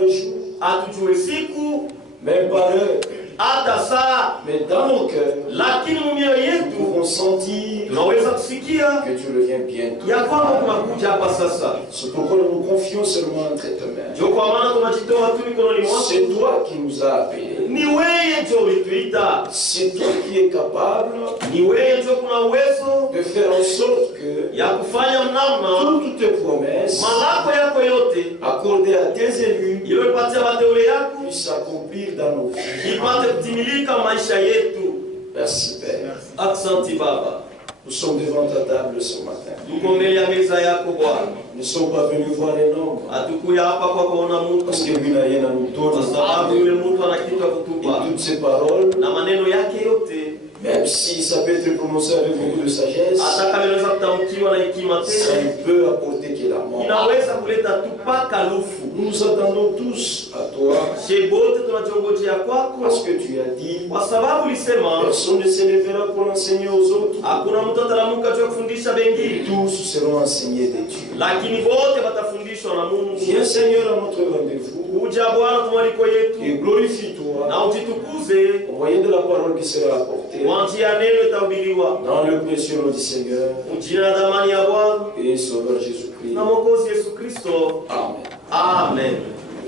le jour, hatujue siku même par heure, hata saa, mais dans nos cœurs, lakini mioyo nous yetu pouvons sentir tunaweza kusikia que tu reviens bientôt. ya kwamba kunakuja hapa sasa. C'est pourquoi nous nous confions seulement entre tes mains. Ndio kwa maana tunajitoa tu mikononi mwako. C'est toi qui nous as appelés. Ni wewe ndio ulituita, C'est toi qui es capable ni wewe ndio kuna uwezo de faire en sorte que ya kufanya mnamna toutes tes promesses malako yako yote accordées à tes élus iliyopatia wateule yako puissent s'accomplir dans nos vies. ipate kutimilika maisha yetu. Merci Père. Asante Baba, Nous sommes devant ta table ce matin. tuko mbele ya meza yako Bwana. Nous ne sommes pas venus voir les hommes Hatukuya hapa kwa kuona mtu, parce que lui n'a rien à nous kwa donner. sababu yule mtu ana kitu ya Et kutupa, toutes ces paroles, na maneno yake yote même si ça peut être prononcé avec beaucoup de sagesse, hata kama inaweza kutamkiwa na hekima ça tena, ne peut apporter que la mort. inaweza kuleta tu mpaka lufu. Nous nous attendons tous à toi Je bote tunachongojea kwako, parce que tu as dit kwa sababu ulisema personne ne se lèvera pour enseigner aux autres. hakuna mtu atalamuka juu ya kufundisha bengine, Tous seront enseignés de Dieu. lakini wote watafundishwa na Mungu. Viens Seigneur à notre rendez-vous Kuja Bwana kwa mwaliko yetu et glorifie-toi na ujitukuze au moyen de la parole qui sera apportée kwa njia ya neno itahubiriwa, dans le précieux nom du Seigneur jina la dhamani ya Bwana et Sauveur Jésus-Christ. na Mwokozi Yesu Kristo. Amen. Amen.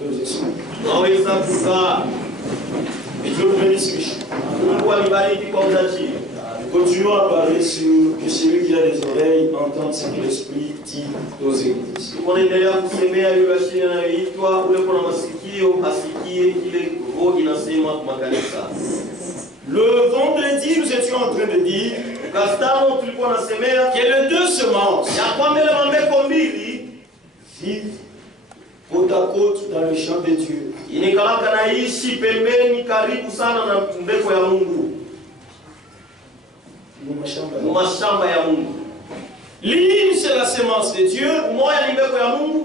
Nous expliquons. Naweza kukaa. Et Dieu vous bénisse richement. Mungu alibariki kwa utajiri. Nous continuons à parler sur que celui qui a des oreilles entende ce que l'Esprit dit aux églises. Tunaendelea kusemea yule ashiri anayeitwa ule kuna masikio asikie kile roho inasema kwa makanisa. Le vendredi, nous étions en train de dire Kastano tulikuwa nasemea que les deux semences ya kwamba ile mambeko mbili vivent côte à côte dans le champ de Dieu. inikalaka naishi pembeni karibu sana na mbeko ya Mungu, mu mashamba ya Mungu. L'une c'est la sémence de Dieu, Moja ni mbeko ya Mungu,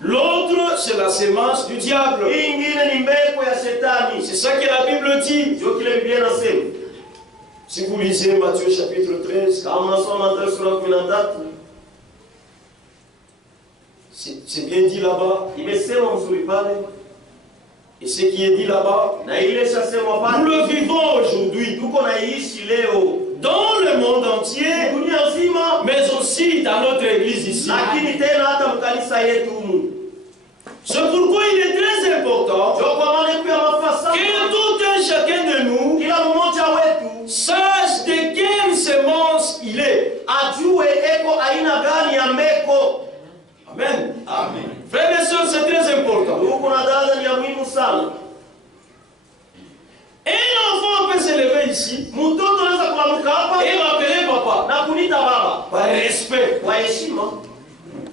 l'autre c'est la sémence du diable. hii ingine ni mbeko ya shetani. C'est ça que la Bible dit. Ndio kile Biblia inasema. Si vous lisez Matthieu chapitre 13, Kama unasoma Mathayo sura ya 13, c'est bien dit là-bas. imesema mzuri pale, Et ce qui est dit là-bas, na ile shasemwa nous pale, le vivons aujourd'hui tuko naishi leo dans le monde entier, dunia nzima, mais aussi dans notre église ici. lakini tena hata mkanisa yetu humu. C'est pourquoi il est très important Ndio kwa maana siku ya mafasa que tout un chacun de nous kila mmoja wetu sache de quelle sémence il est. ajue eko aina gani ya mbeko. Amen. Amen. Frères et sœurs, c'est très important. Ndugu na dada, ni ya muhimu sana. Un enfant peut se lever ici Mtoto anaweza kuamka hapa et m'appeler papa na kunita baba par respect. kwa heshima,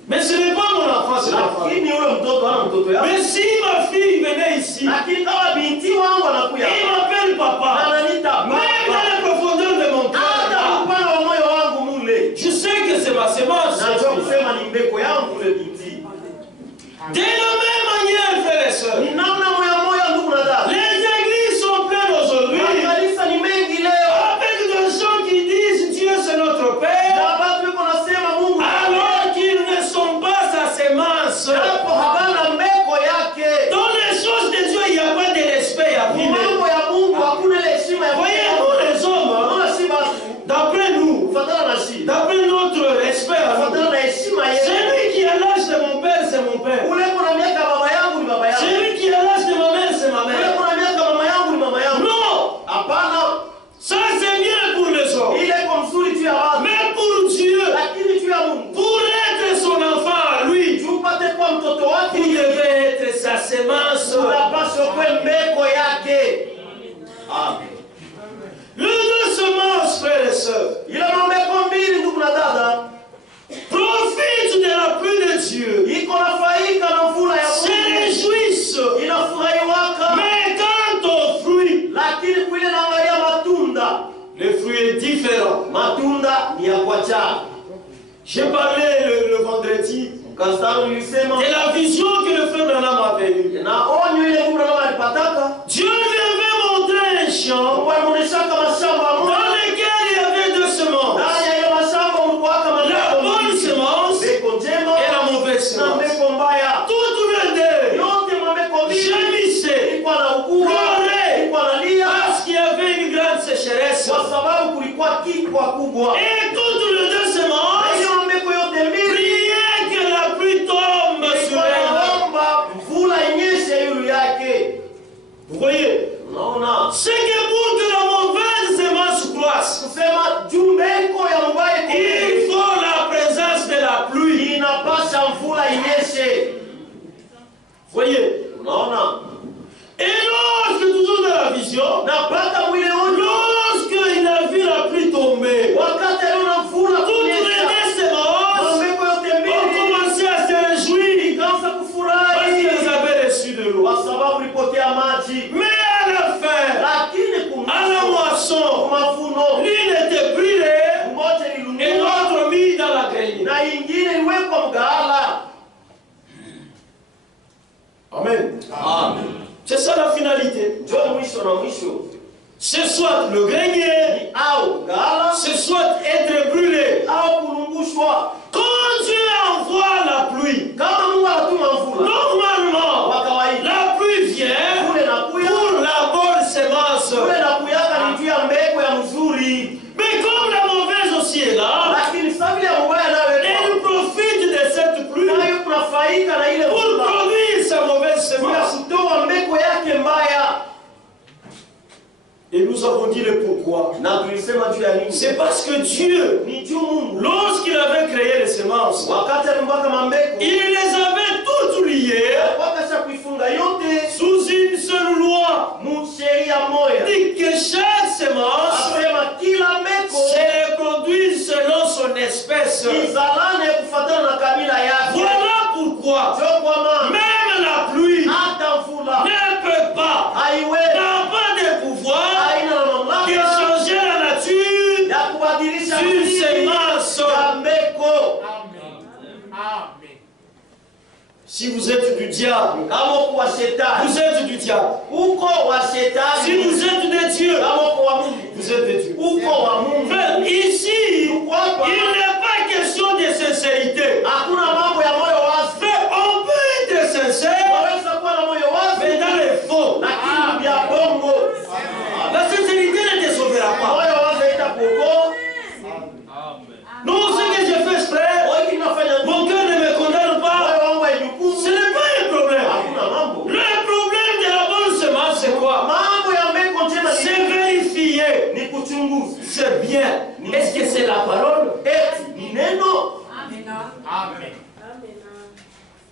Mais ce n'est pas mon enfant, c'est l'enfant. lakini yule mtoto hana mtoto yake. Mais si ma fille venait ici, Lakini kama binti wangu anakuya il m'appelle papa, ananiita même dans baba, la profondeur de mon hata cœur, upana wa moyo wangu mule, je sais que c'est ma sémence. najua kusema ni mbeko yangu yule binti. De la même manière, frères et sœurs, Ni namna moya ndugu na dada. les églises sont pleines aujourd'hui Makanisa ni mengi leo. avec des gens qui disent Dieu c'est notre Père, Na watu wako nasema Mungu alors qu'ils ne sont pas sa sémence. hapo habana mbeko yake. Dans les choses de Dieu, il n'y a pas de respect à vivre. Mambo ya Mungu hakuna ile heshima ya Voyez, nous les hommes, Unaona si basi d'après nous, kufuatana na shi. d'après notre respect à nous, Kufuatana na heshima yetu. celui qui a l'âge de mon père, c'est mon père. Ule kuna miaka baba yangu ni baba yangu. Celui qui a l'âge de ma mère, c'est ma Ule mère. kuna miaka mama yangu ni mama yangu. Non, Hapana, ça c'est bien pour les hommes. ile kwa mzuri tu ya watu. Mais pour Dieu, Lakini tu ya Mungu. pour être son enfant à lui, Tupate kwa mtoto wake il devait être sa sémence. unapaswa kwa mbeko yake. Amen. Les deux semences, frères et sœurs, Ile mbeko mbili ndugu na dada, profitent de la pluie de Dieu, iko na faida na mvula ya se Mungu. réjouissent. Inafurahiwaka. Mais quant aux fruits, Lakini kuile naangalia matunda. le fruit est différent. Matunda ni ya kuacha. J'ai parlé le vendredi Kastano nilisema de la vision que le frère Branham avait eue. na onyo ile Mungu kama alipataka. Dieu lui avait montré un champ Mungu alimuoneshaka mashamba dans moja. lequel il y avait deux semences. Ndani ya hiyo mashamba mlikuwa kama La bonne semence mbeko njema et la mauvaise na semence. mbeko mbaya. Toutes les deux Yote mbeko hakikwa kubwa. Et toutes les deux Na semences hiyo mbegu yote mbili priaient que la pluie tombe sur elle. wanaomba mvula inyeshe yulu yake. Vous voyez? Unaona? C'est que pour que la mauvaise semence croisse, Kusema juu mbegu ya mbaya il faut la présence de la pluie. inapasha mvula inyeshe. Voyez? Unaona? Et lorsque, toujours dans la vision, Na mpaka mwile ono lorsqu'il a vu la pluie tomber, wakati aliona mvula toutes les kunyesha, deux semences mbegu yote ont mbili commencé à se réjouir ikaanza parce kufurahi qu'elles avaient reçu de l'eau. kwa sababu ilipokea maji. Mais à la fin, Lakini à la moisson, mavuno l'une était brûlée mmoja et ililungua l'autre mise dans la grenier. na ingine iliwekwa mgaala. Amen. Amen. C'est ça la finalité. Njoo mwisho na mwisho C'est soit le grenier, ni au mgaala c'est soit être brûlé. au kulungushwa. Quand Dieu envoie la pluie, Kama Mungu anatuma mvula normalement, kwa kawaida, la pluie vient kule na kuya pour la bonne semence. kule na kuyaka ni juu ya mbegu ya mzuri, Mais comme la mauvaise aussi est là, lakini sababu ya mbaya nayo elle profite de cette pluie nayo kunafaika na ile pour mvula produire sa mauvaise ya semence. kutoa mbegu yake mbaya. Et nous avons dit le pourquoi. Na tulisema juu ya nini? C'est parce que Dieu, Ni juu Mungu lorsqu'il avait créé les semences, wakati alimbaka mambegu il les avait toutes liées wakasha kuifunga yote sous une seule loi. mu sheria moya, Dit que chaque semence asema kila mbegu se reproduit selon son espèce. izalane kufatana na kabila yake. Voilà pourquoi Ndio kwa maana même la pluie hata mvula ne peut pas, haiwezi, n'a pas de pouvoir haina na de mamlaka changer la nature ya kubadilisha d'une asili semence. ya mbegu. Si vous êtes du diable, Kama uko wa shetani vous êtes du diable. uko wa Si shetani, vous êtes de Dieu, kama uko wa Mungu vous êtes de Dieu. uko wa Mungu. Frère, ici, il Uko hapa n'est pas question de sincérité. hakuna mambo ya moyo wazi. Frère, on peut être sincère, Waweza kuwa na moyo mais wazi dans les faux. lakini vya bongo. La sincérité ne te sauvera pas. Moyo wazi haitakuokoa. Non, ce que je fais, frère, Wewe kinafanya mon cœur ne me condamne pas. moyo wangu Ce haijukumu. n'est pas un problème. Hakuna mambo. Le problème de la bonne semence, c'est quoi? Mambo ya mbegu njema C'est ni vérifier. ni kuchunguza. C'est bien. Est-ce que c'est la parole? Eti ni neno.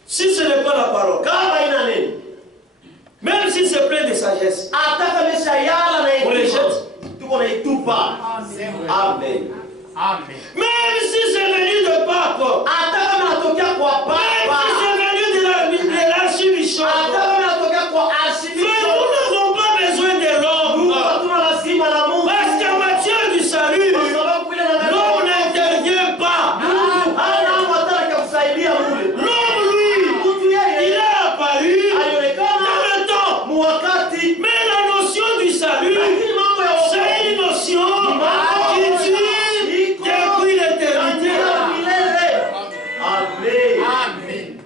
Si ce n'est pas la parole, Kama ina neno. même si c'est plein de sagesse, Hata kama yala na on les hekima. jette. Tuko na itupa. Amen. Même si c'est venu de pape, Hata kama natokea kwa même papa. si c'est venu de l'archibishop, Hata kama natokea kwa frère, archbishop. nous n'avons pas besoin de Mungu l'homme. hatuna lazima na Mungu. Parce qu'en matière du salut, Kwa sababu kule na l'homme n'intervient pas. Mungu hana hataka ya kusaidia mule. L'homme, lui, Mtu il yeye est apparu alionekana dans le temps. mu wakati, Mais la notion du salut, lakini mambo ya wokovu c'est une notion qui dure depuis l'éternité. milele. Amen.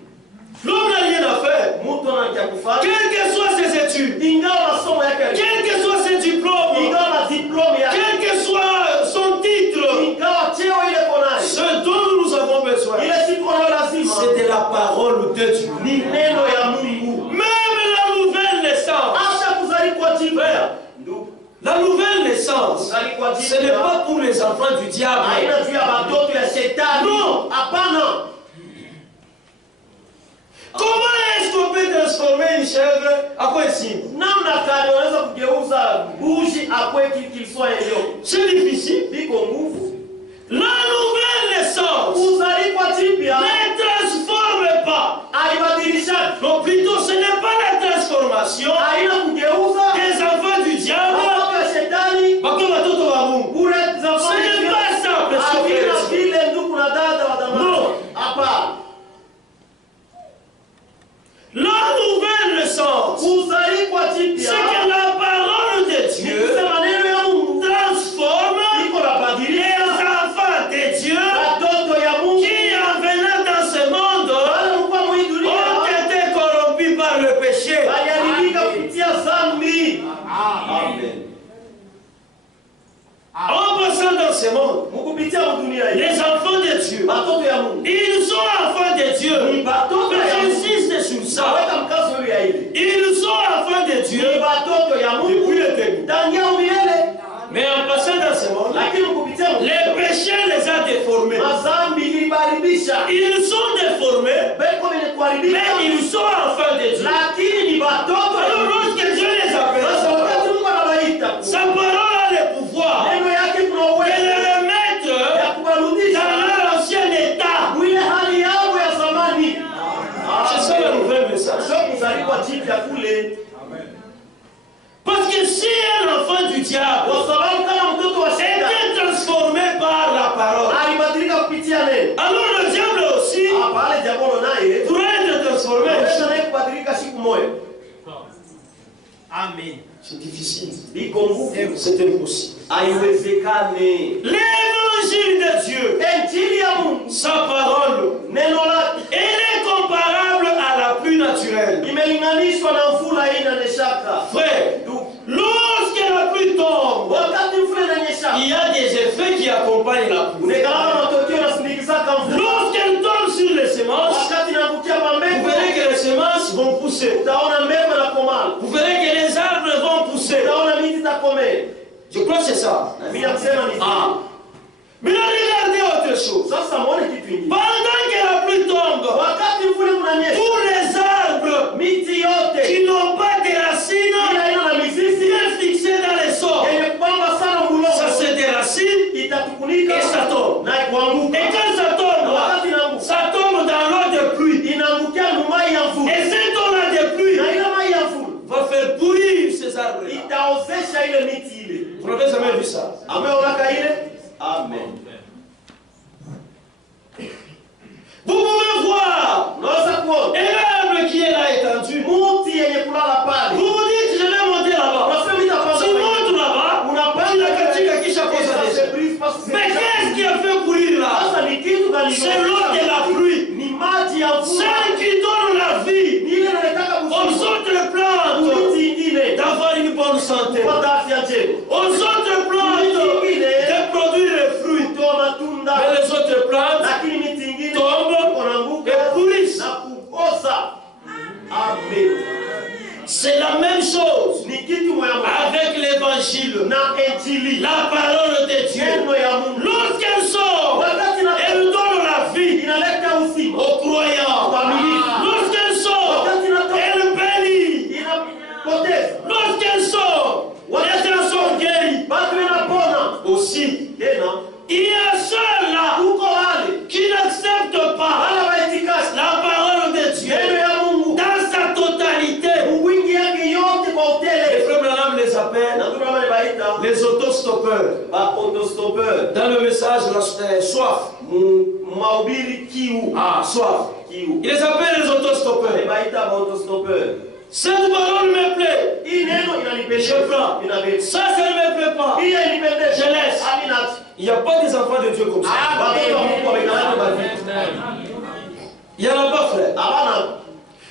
L'homme n'a rien à faire. Mtu ana cha kufanya. Quelles que soient ses études, Ingawa masomo yake, quel que soit ses diplômes, ingawa na diploma yake, quel que soit son titre, ingawa cheo ile konayo, ce dont nous avons besoin, ile si konayo lazima c'est de la parole de Dieu. ni neno ya Mungu. Même la nouvelle naissance, Hata kuzalikwa jipya, ndugu, la nouvelle naissance, kuzalikwa ce n'est jipya pas pour les enfants du diable. haina juu ya watoto ya shetani. Non. Hapana. Comment est-ce qu'on peut transformer une chèvre à quoi signe? Namna gani unaweza kugeuza mbuzi akwe kiliswa hiyo? C'est difficile. Biko nguvu. La nouvelle naissance Kuzalikwa jipya ne transforme pas. alibadilisha, Non, plutôt ce n'est pas la transformation haina kugeuza des enfants du diable watoto ya shetani comme watoto wa Mungu. bure za Ce n'est pas ça, Hakuna presque. vile ndugu na dada wa dhamani. No. Hapa La nouvelle naissance, kuzalikwa c'est jipya que la parole de ni Dieu kusema neno ya Mungu transforme iko les nabadilisha enfants de Dieu watoto ya Mungu qui, en venant dans ce monde, wale mkwa mwi ont dunia été corrompus par le péché. waliharibika kupitia dhambi. Amen. En passant dans ce monde, Mukupitia dunia hii. les enfants de Dieu, Watoto ya Mungu. ils sont enfants de Dieu. Ni watoto ya Mungu. J'insiste sur ça. Weka mkazo juu ya hili. Ils sont enfants de Dieu Ni watoto ya Mungu. depuis l'éternité. Tangia umilele. Mais en passant dans ce monde, Lakini mukupitia les péchés les a déformés. mazambi ilibaribisha. Ils sont déformés, Beko wenye kuharibika. mais ils sont enfants de Dieu. Lakini ni watoto ya Alors Mungu. lorsque Dieu les appelle, Sasa wakati Mungu anawaita. sa parole a le pouvoir Neno yake kuna de uwezo les remettre ya kuwarudisha dans leur ancien état. ile hali yao ya zamani. C'est ça le nouvel message. Sio kuzaliwa jipya kule. Parce que si un enfant du diable Kwa sababu kama mtoto wa shida était transformé par la parole, alibadilika kupitia neno. alors le diable aussi Pale diabolo naye pourrait être transformé. anaweza naye kubadilika siku moja. Amen. C'est difficile. Iko nguvu. C'est impossible. Haiwezekane. L'évangile de Dieu, Injili ya Mungu, sa parole, neno lake elle est comparable à la pluie naturelle. imelinganishwa na mvula inanyeshaka. Frère, lorsque la pluie tombe, Wakati mvula inanyesha, il y a des effets qui accompagnent la pluie. unakalala na matokeo yanasindikizaka mvula. Lorsqu'elle tombe sur les semences, Wakati inaangukia vous pambeko, verrez que les semences vont pousser. utaona mbegu na komala. Vous verrez que les arbres vont pousser. Utaona miti itakomea. Je crois que c'est ça. Na mimi nasema ni Ah. Mais regardez autre chose. sasa muone kitu kingine. Pendant que la pluie tombe, Wakati mvula unanyesha, tous les arbres miti yote qui n'ont pas de racines ila ina na mizizi bien fixées dans les sols, yenye kupamba sana ça mulongo se déracine itatukunika et ça tombe. na kuanguka. Et quand ça tombe, Wakati inaanguka ça tombe dans l'eau de pluie. inaangukia mumai ya mvula, Et cette eau-là de pluie na ile mai ya mvula va faire pourrir ces arbres-là. itaozesha ile miti ile. Vous n'avez jamais vu ça? Ameonaka ile? Amen. Vous pouvez voir Unaweza kuona un arbre qui est là étendu. muti yenye kulala pale. Vous vous dites, je vais monter là-bas. Unasema itapanda Tu montes là-bas, unapanda katika kisha et kosa ça déjà. se brise parce que Mais qu'est-ce qui a fait courir là? sasa ni kitu gani? C'est l'eau de la pluie. Ni maji ya mvula. Celle qui donne la vie Ni ile inataka aux kusuka autres plantes miti ingine d'avoir une bonne santé. kupata afya njema. Aux autres plantes de produire les fruits. Kutoa matunda. Mais les autres plantes Lakini miti ingine tombent wanaanguka et pourrissent. na kukosa. Amen. C'est la même chose Ni kitu moja avec l'évangile, na injili. la parole de Dieu. Neno ya Mungu. Lorsqu'elle sort, Wakati elle donne la vie inaleta uzima. aux croyants. Lorsqu'elle sort, elle bénit. Inapoteza. Lorsqu'elle sort, les gens sont guéris. Watu wanapona. Aussi, Tena il y a ceux-là uko wale qui n'acceptent pas wala waitikasi la parole de Dieu neno ya Mungu dans sa totalité. wingi yake yote kwa Les utele. frères Branham les appellent Na ndio wale baita les autostoppeurs. ba autostoppeur. Dans le message, soif. Mahubiri kiu. Ah, soif. Kiu. Il les appelle les autostoppeurs. Baita ba autostoppeur. Cette parole me plaît. Hii neno inanipendeza. Je prends. Inabeba. Ça ne me plaît pas. Hii inanipendeza. Je laisse. Amina. Il n'y a pas des enfants de Dieu comme ça. Watoto wa Mungu wamegawana basi. Il n'y en a pas, frère. Abana.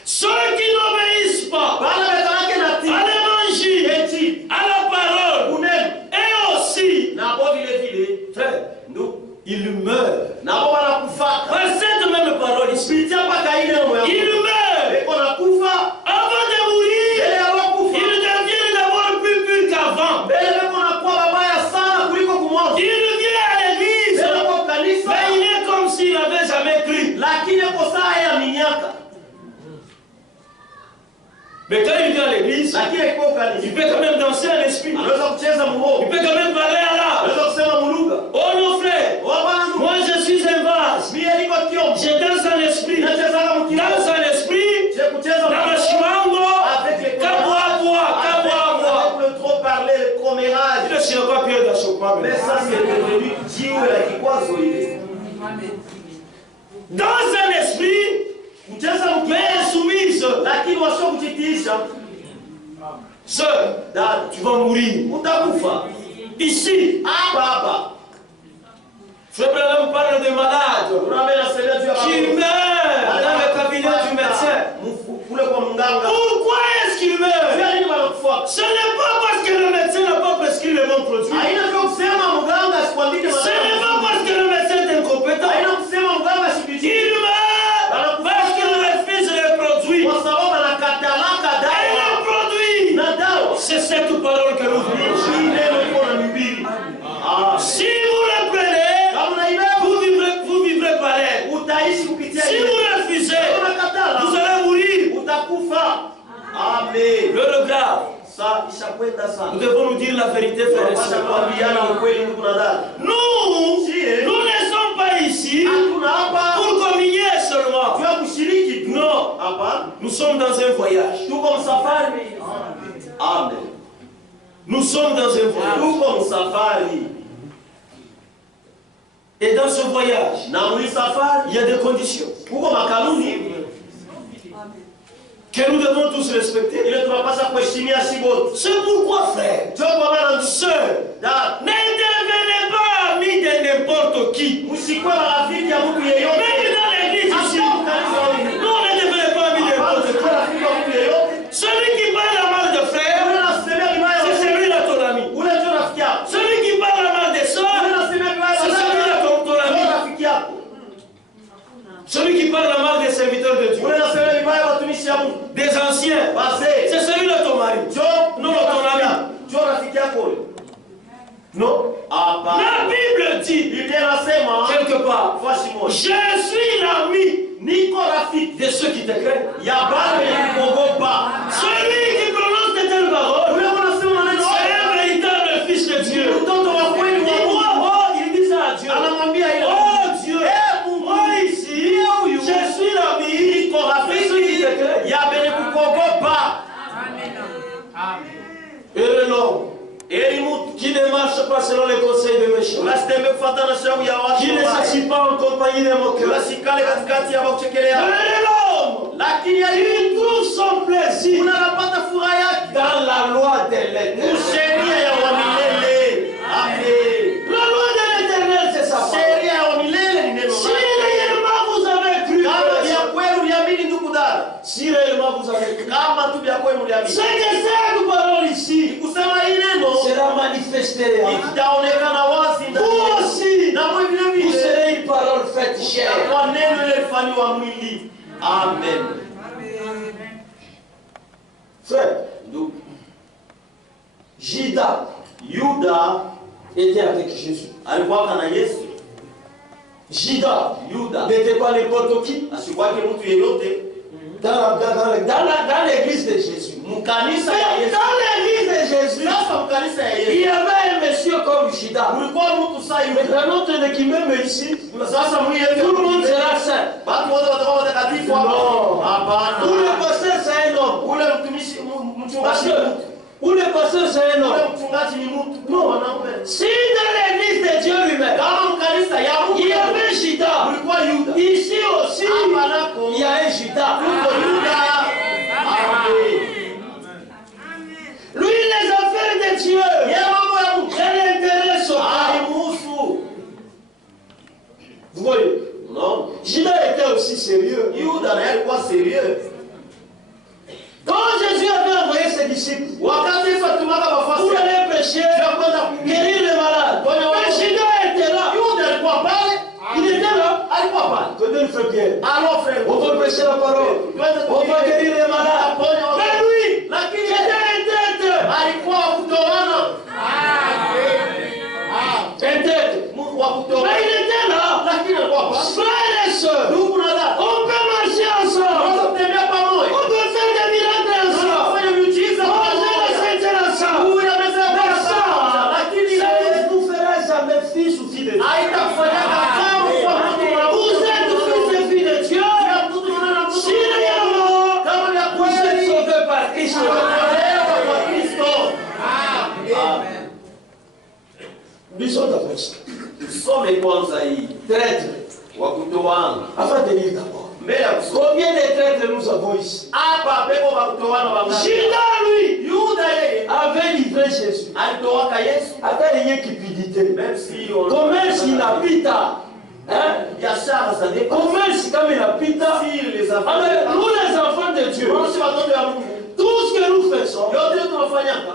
Ceux qui n'obéissent pas Bana betanake na à ti. l'évangile, Eti. à la parole, Unene. et aussi, Na bo vile vile. frère, Ndio. ils meurent. Na bo wanakufaka. Par cette même parole ici, Kupitia mpaka ile neno ya ils Mungu. meurent. Eko na kufa. Avant de mourir, Mbele ya wakufa. ils deviennent d'abord plus purs qu'avant. Mbele beko na kuwa babaya sana kuliko kumwanzo. Il vient à l'église, Mbele kwa kanisa. mais il est comme s'il n'avait jamais cru. Lakini eko saa ya minyaka. Mais quand il vient à l'église, Lakini eko il kanisa. peut quand même danser à l'esprit. Anaweza kucheza Il muhogo. peut quand même parler à l'âme. Anaweza kusema muluga. Oh non, frère, Wabana ndugu. moi je suis un vase. Mie niko kiombo. Je danse à l'esprit. Nachezanga Dans mkimbo. un esprit, Je kucheza dans le chimango, avec les kabwa, avec le trop parler, le commérage. il ne sera pas Pierre d'achoppement. Mais ça c'est devenu jiwe la kikwazo ile. Dans un esprit, Kucheza mkimbo. mais soumise. Lakini wasio kujitiisha. Sœur, Dada, tu vas mourir. utakufa. Ici, Baba. Frère Branham parle de malades Unaambia nasema juu ya qui meurent dans le cabinet du médecin. Kule kwa mganga. Pourquoi est-ce qu'ils meurent? Sio nini wanakufa. Ce n'est pas parce que le médecin n'a pas prescrit le bon produit. Haina vyo kusema mganga asikwandike Amen. Le grave. Sa ishakwenda sana. Nous devons nous dire la vérité, frères et Tunapaswa sœurs. kuambiana ukweli ndugu na dada. Nous ne sommes pas ici Hatuna hapa pour communier seulement. juu ya kushiriki tu. Non. Hapa Nous sommes dans un voyage. tuko msafari. Amen. Nous sommes dans un voyage. Tuko msafari. Et dans ce voyage, Na mwi safari il y a des conditions kuko makanuni que nous devons tous respecter. ile tunapaswa kuheshimia si wote. C'est pourquoi, frère, Njoo kwa maana sœurs, da n'intervenez pas amis de n'importe qui. msikuwe marafiki ya mtu yeyote. Même dans l'église ici. Non, ne devenez pas amis de n'importe Msikuwe qui. rafiki wa mtu yeyote. Celui qui parle mal de frère, Ule anasemea vibaya c'est wa celui-là ton ami. ule ndio rafiki yako. Celui qui parle mal des Ule sœurs, anasemea vibaya c'est wa celui-là ton ndio ami. rafiki yako. Celui qui parle mal des serviteurs de Dieu, Ule anasemea vibaya watumishi ya Mungu. des anciens, Basi c'est celui-là ton mari. Non, ton ami. Njoo rafiki yako ule. Non. Hapa. La Bible dit, Biblia inasema quelque part, fasi moja. je suis l'ami Niko rafiki de ceux qui te craignent. ya bale ya kuogopa. Celui qui prononce de telles paroles, Ule anasema maneno c'est haya. un véritable fils de Dieu. Mtoto wa kweli wa Et moi, Mungu. oh, il dit ça à Dieu. Anamwambia ile. Oh Dieu, Mungu. moi ici, je suis l'ami Niko de ceux qui rafiki te craignent. ya bele kukuogopa. Et l'homme Eli mtu qui ne marche pas selon les conseils de méchants, unasitembea kufuatana shauri ya watu qui ne wabaya. s'assied pas en compagnie des moqueurs, Unasikale katikati ya wakuchekelea. mais l'homme Lakini yeye qui trouve son plaisir unapata furaha yake dans la loi de l'éternel. sheria ya wa milele. Amen. La loi de l'éternel, c'est sa parole. Sheria ya wa milele ni neno Si lake. réellement vous avez cru, Kama vya kweli uliamini ndugu dada. si réellement vous avez cru, Kama tu vya kweli ce uliamini. que cette parole ici Kusema hii neno sera manifesté en vous. itaonekana wazi ndani Vous yetu. aussi, Na mwe vile vous vile serez une parole faite chair. kwa neno ile lifanywa mwili. Amen. Frère, Ndugu, Judas Yuda était avec Jésus. alikuwa na Yesu. Judas Yuda n'était pas n'importe qui. asikwake mtu yeyote Dans l'église de Jésus. mkanisa ya Mais Yesu. dans l'église de Jésus, Sasa mkanisa ya il Yesu y avait un monsieur comme Judas. ulikuwa mtu saa Mais Yuda. dans notre équipe même ici, Sasa mwenye tout le monde sera saint. watu wote watakuwa watakatifu hapa. Non. Hapana. Ou le pasteur c'est un homme. Ule mtumishi mchungaji Parce ni que, mtu. ou le pasteur c'est un Ule homme. mchungaji ni mtu. Non. Mwanaume. Si dans l'église de Dieu lui-même, Kama mkanisa ya Mungu il y avait Judas, ulikuwa Yuda. ici aussi, Hapa nako il y a un Judas. uko Yuda. Amen. Lui, les affaires de Dieu, Yeye mambo ya Mungu ça l'intéresse pas. alimuhusu. Vous voyez, Non. Judas était aussi sérieux. Yuda naye alikuwa serieux. Quand Jésus avait envoyé ses disciples Wakati Yesu atumaka pour wafasi aller prêcher, guérir les malades, mais Judas était là. Yuda alikuwa pale. Il était là. Alikuwa pale. Tenez, frère Pierre. Alors frère, On va prêcher la parole. On va guérir les malades. Mais lui, lakini c'était un tête. alikuwa wa kutoana. Un tête. Mungu wa kutoana. Mais il était là. Lakini alikuwa pale. Frères et sœurs, Ndugu na dada, on peut marcher ensemble. tunaweza kutembea pamoja. On peut faire des miracles ensemble. Tunafanya miujiza Manger la pamoja. Sainte ensemble. Huyu amesema Mais pamoja. ça, Lakini ça ne vous fera jamais fils ou fille de Dieu. haitakufanyaka kama kwa mtu Vous êtes fils et filles de Dieu. Si réellement, kama vya vous êtes kweli sauvés par Christ. tunaokolewa kwa Kristo. Lisons d'abord ça. Tusome kwanza hii Traître. wa kutoana. Avant de lire d'abord. Mbele ya kusoma Combien de traîtres nous avons ici? hapa pepo wa kutoana wangapi? Judas, lui, Yuda yeye avait livré Jésus. alitoaka Yesu Hata yenye cupidité. même si on Commerce inapita. Hein? biashara za deko Commerce kama inapita. si les Alors, affaires. nous les enfants de Dieu, Sisi watoto ya Mungu tout ce que nous faisons, yote tunafanyaka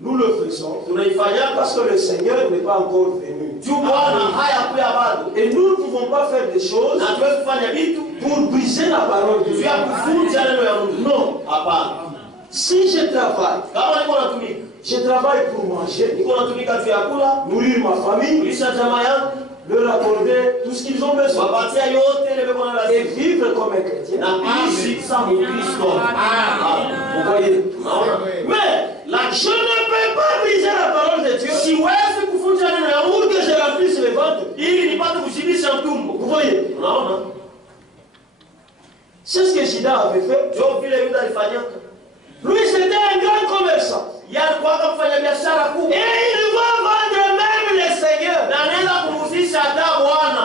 nous le faisons tunaifanyaka parce que le Seigneur n'est pas encore venu. juu Bwana hayakuya bado, Et nous ne pouvons pas faire des choses na tuwezi kufanya vitu pour briser la parole de juu Dieu. ya kuvunja neno ya Mungu. Non. Hapana. Si je travaille, Kama niko natumika, je travaille pour manger, niko natumika juu ya kula, nourrir ma famille, kulisha jamaa yangu, leur accorder tout ce qu'ils ont besoin wapatia yote ile beko na et lazima vivre comme un chrétien. na kuishi kama Mkristo. Vous voyez, Judas avait fait. Ndio vile Yuda alifanyaka. Lui, c'était un grand commerçant. Yeye alikuwa mfanya biashara kubwa. Et il va vendre même le Seigneur. Na anaenda kumhusisha hata Bwana.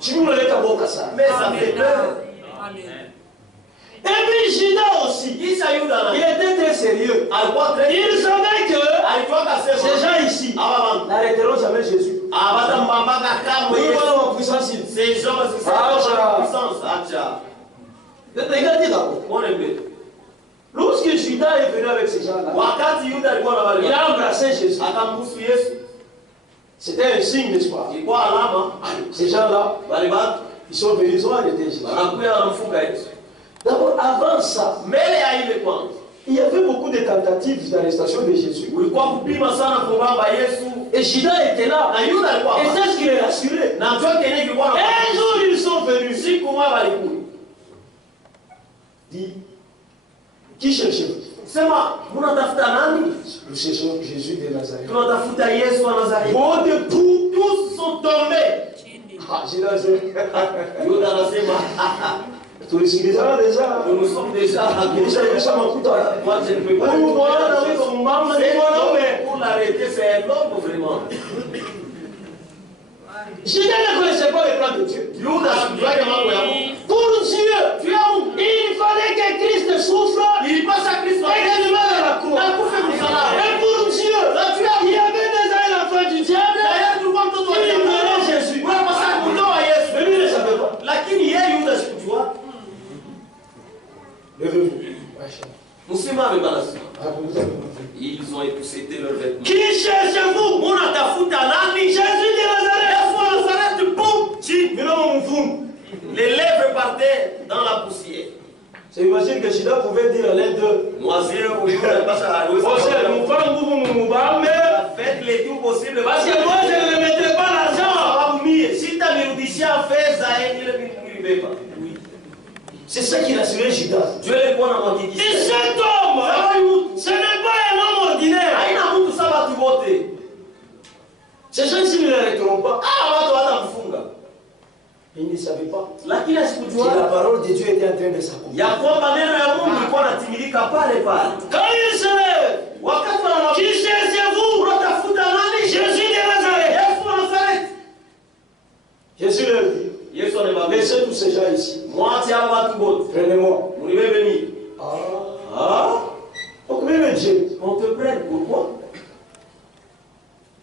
Tu nous le boka ça. Mais ça fait peur. Et puis Judas aussi. Il était très sérieux. Il savait que ces gens ici n'arrêteront jamais Jésus. Ils vont avoir puissance. Ces gens ont puissance. Regardez d'abord. Lorsque Judas est venu avec ces gens-là, il a embrassé Jésus. C'était un signe, n'est-ce pas? Ces gens-là, ils sont venus, ils ont arrêté Jésus. D'abord, avant ça, il y avait beaucoup de tentatives d'arrestation de Jésus. Et Judas était là. Et c'est ce qu'il est rassuré. Un jour, ils sont venus. Dit, qui cherchez-vous? Nous cherchons Jésus de Nazareth. Tous sont tombés. Ah, Judas, nous sommes déjà Moi, je ne peux pas. Pour l'arrêter, c'est énorme, vraiment. Judas ne connaissait pas le plan de Dieu. Pour Dieu, il fallait que Christ souffre et qu'il meure à la croix. Et pour Dieu, il y avait déjà un enfant du diable qui meurait Jésus. Mais lui ne savait pas. Ils ont épousseté leurs vêtements. Qui cherchez-vous? Jésus de Nazareth. Les lèvres partaient dans la poussière. C'est imagine que Judas pouvait dire à l'aide de faites les tout possible. Parce que moi je ne remettrai pas l'argent. Si tu as fait ça, c'est ça qui rassurait Judas. Dieu est bon à Et cet homme, ce n'est pas un homme ordinaire. Ces gens-ci ne l'arrêteront pas. Ils ne savaient pas que la parole de Dieu était en train de s'accomplir. Quand il se lève, qui cherchez-vous? Jésus de Nazareth. Jésus leur dit, laissez tous ces gens ici. Prenez-moi. Donc même Dieu, On te prenne, pourquoi?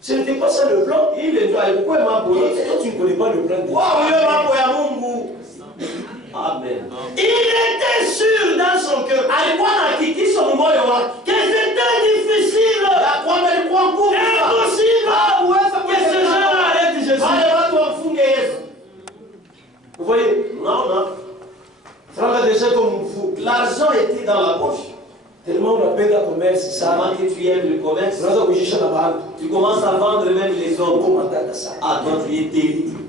ce n'était pas ça le plan. Toi, tu ne connais pas le plan de Dieu. Amen. Il était sûr dans son cœur que c'était difficile, impossible que ces gens arrêtent Jésus. Vous voyez? Frère, déjà comme vous. L'argent était dans la poche. Tellement on appelle le commerce, ça. Avant que tu aimes le commerce, tu commences à vendre même les hommes. Ah, toi tu es terrible.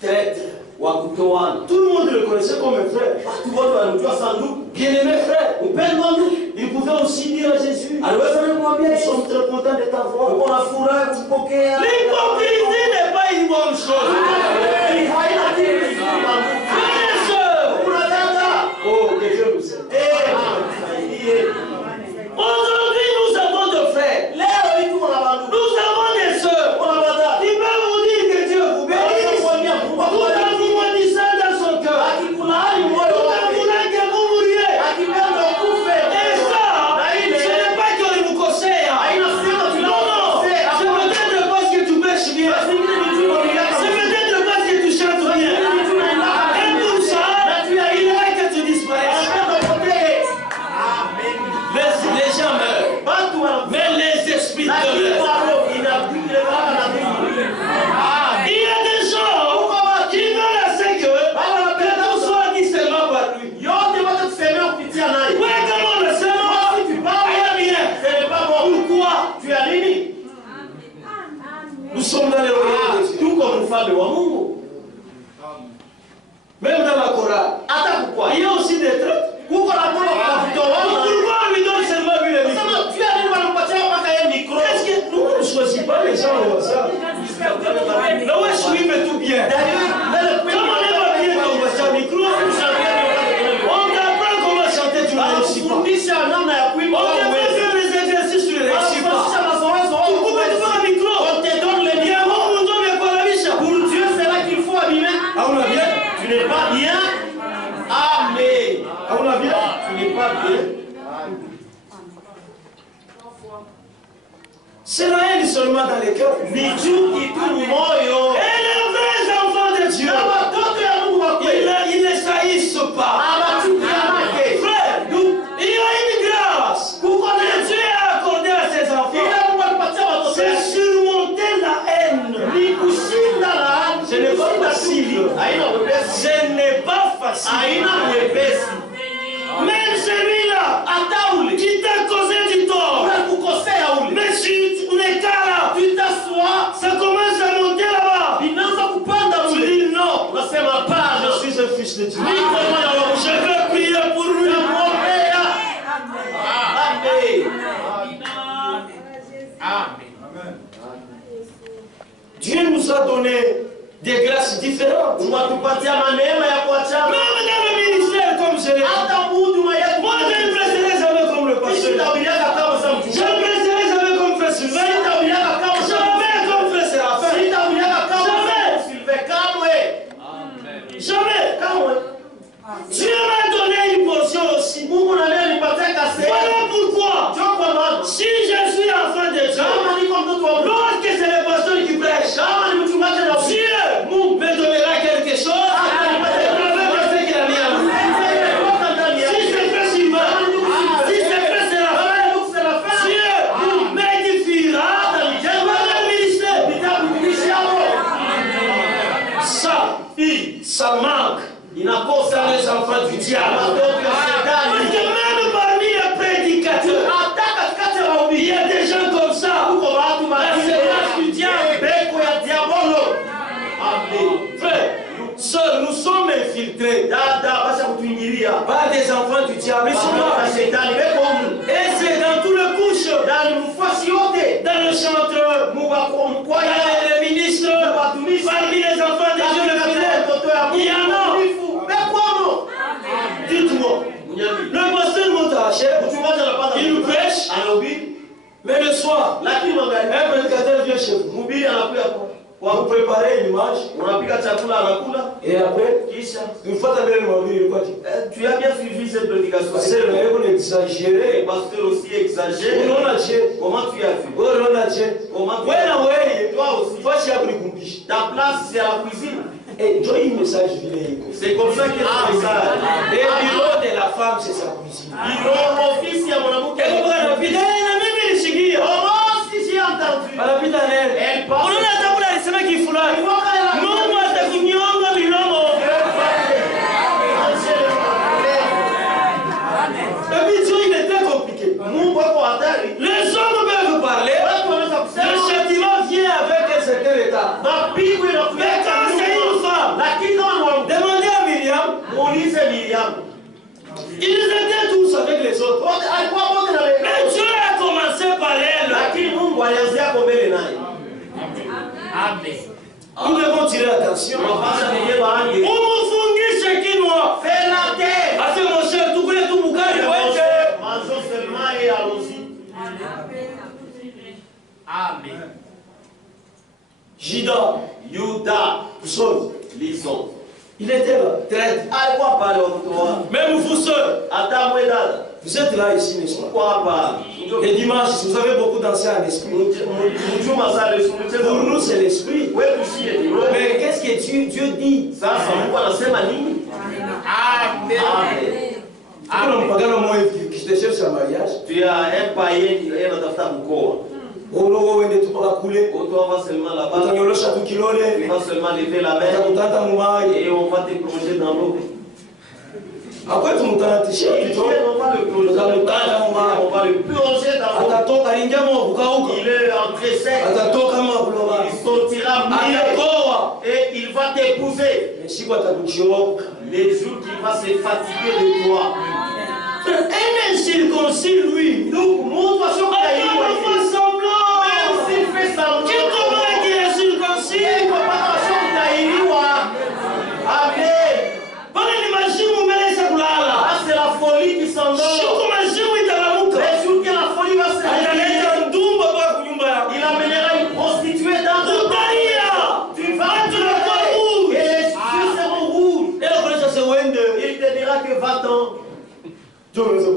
Traître. Tout le monde le connaissait comme un frère. Bien-aimé frère. Il pouvait aussi dire à Jésus, nous sommes très contents de t'avoir. L'hypocrisie n'est pas une bonne chose. Oh, que Dieu nous aide. Aujourd'hui, nous avons des frères. Nous avons des sœurs. Qui peuvent vous dire que Dieu vous bénisse. Tout en vous maudissant dans son cœur. Tout en voulant que vous mouriez. Et ça, ce n'est pas que vous conseille. Non, non. C'est peut-être parce que tu pêches bien. C'est peut-être Wanakufundisha namna ya kuimba. On te fait faire les exercices sur les réussis pas. On te donne les biens. Pour Dieu, c'est là qu'il faut abîmer. Tu n'es pas bien. Amen. Tu n'es pas bien. C'est la haine seulement dans les cœurs. Ni Dieu qui tourne moyo. Et les vrais enfants de Dieu, ils ne saillissent pas. Frère, il y a une grâce que Dieu a accordée à ses enfants. C'est surmonter la haine. Ce n'est pas facile. Ce n'est pas facile. Même celui-là, qui t'a causé du tort, mais si tu n'es qu'à là, ça commence à monter là-bas. Tu dis non, je suis un fils de Dieu. Je veux prier pour lui. Dieu nous a donné des grâces différentes. Même dans le ministère comme je l'ai dit. Moi, je ne prêcherai jamais comme le pasteur. Je ne prêcherai jamais comme frère Sylvain. Jamais comme frère Séraphin. Jamais. Dieu m'a donné une portion aussi. Voilà pourquoi, si je suis enfant de Dieu, lorsque c'est le pasteur qui prêche, Dieu me donnera quelque chose. Si c'est frère Sylvain, si c'est frère Séraphin, Dieu m'édifiera dans le ministère. Ça manque. Il n'a pas ça les enfants du diable. Parce que même parmi les prédicateurs, il y a des gens comme ça. C'est l'âge du diable. Frère, seuls, nous sommes infiltrés par des enfants du diable. Et c'est dans toutes les couches. Dans le chanteur, dans les ministres, parmi les enfants de Dieu le fidèle. Il y en a. Dites-moi, le pasteur monte à la chair, il nous prêche, mais le soir, un prédicateur vient chez vous. Vous préparez une image, et après, une fois que tu as bien suivi cette prédication. C'est on exagéré. Le pasteur aussi exagère. Comment tu as vu? Comment tu as vu? Toi aussi. Ta place, c'est à la cuisine. Et un message c'est comme ça qu'il y a un message. Et le bureau de la femme, c'est sa cuisine. Office, il y a mon amour. Et vous prenez la vie, si j'ai entendu. Elle passe. On a tapé la semaine qui fout là. Non, moi, c'est une yonga, bilomo. Le vidéo, il est très compliqué. Les hommes peuvent parler. Le châtiment vient avec un certain état. Mais quand c'est une femme, demandez à Myriam. Ils étaient tous avec les autres. Mais Dieu a commencé par elle. Nous devons tirer attention. Fais la terre. Mon cher, tout le tout boucari. Amen. Judas, lisons. il était là, très. Même vous seuls, vous êtes là ici, n'est-ce pas? Et dimanche, vous avez beaucoup dansé en esprit. Pour nous, c'est l'esprit. Mais qu'est-ce que Dieu dit? Amen. Qui te cherche un mariage. Tu as un païen qui est dans ta mkoa. On va seulement là-bas. On va seulement lever la main et on va te plonger dans l'eau. Après, tu m'entends, on va le plonger dans l'eau. Il est entré sec. Il sortira mieux et il va t'épouser. Les jours qu'il va se fatiguer de toi. Un incirconcis, lui, donc montre à son pays. Même s'il fait semblant. Qui comment est-il incirconcis? Amen. Pendant l'imagine, vous mettez ça là. C'est la folie qui s'endort.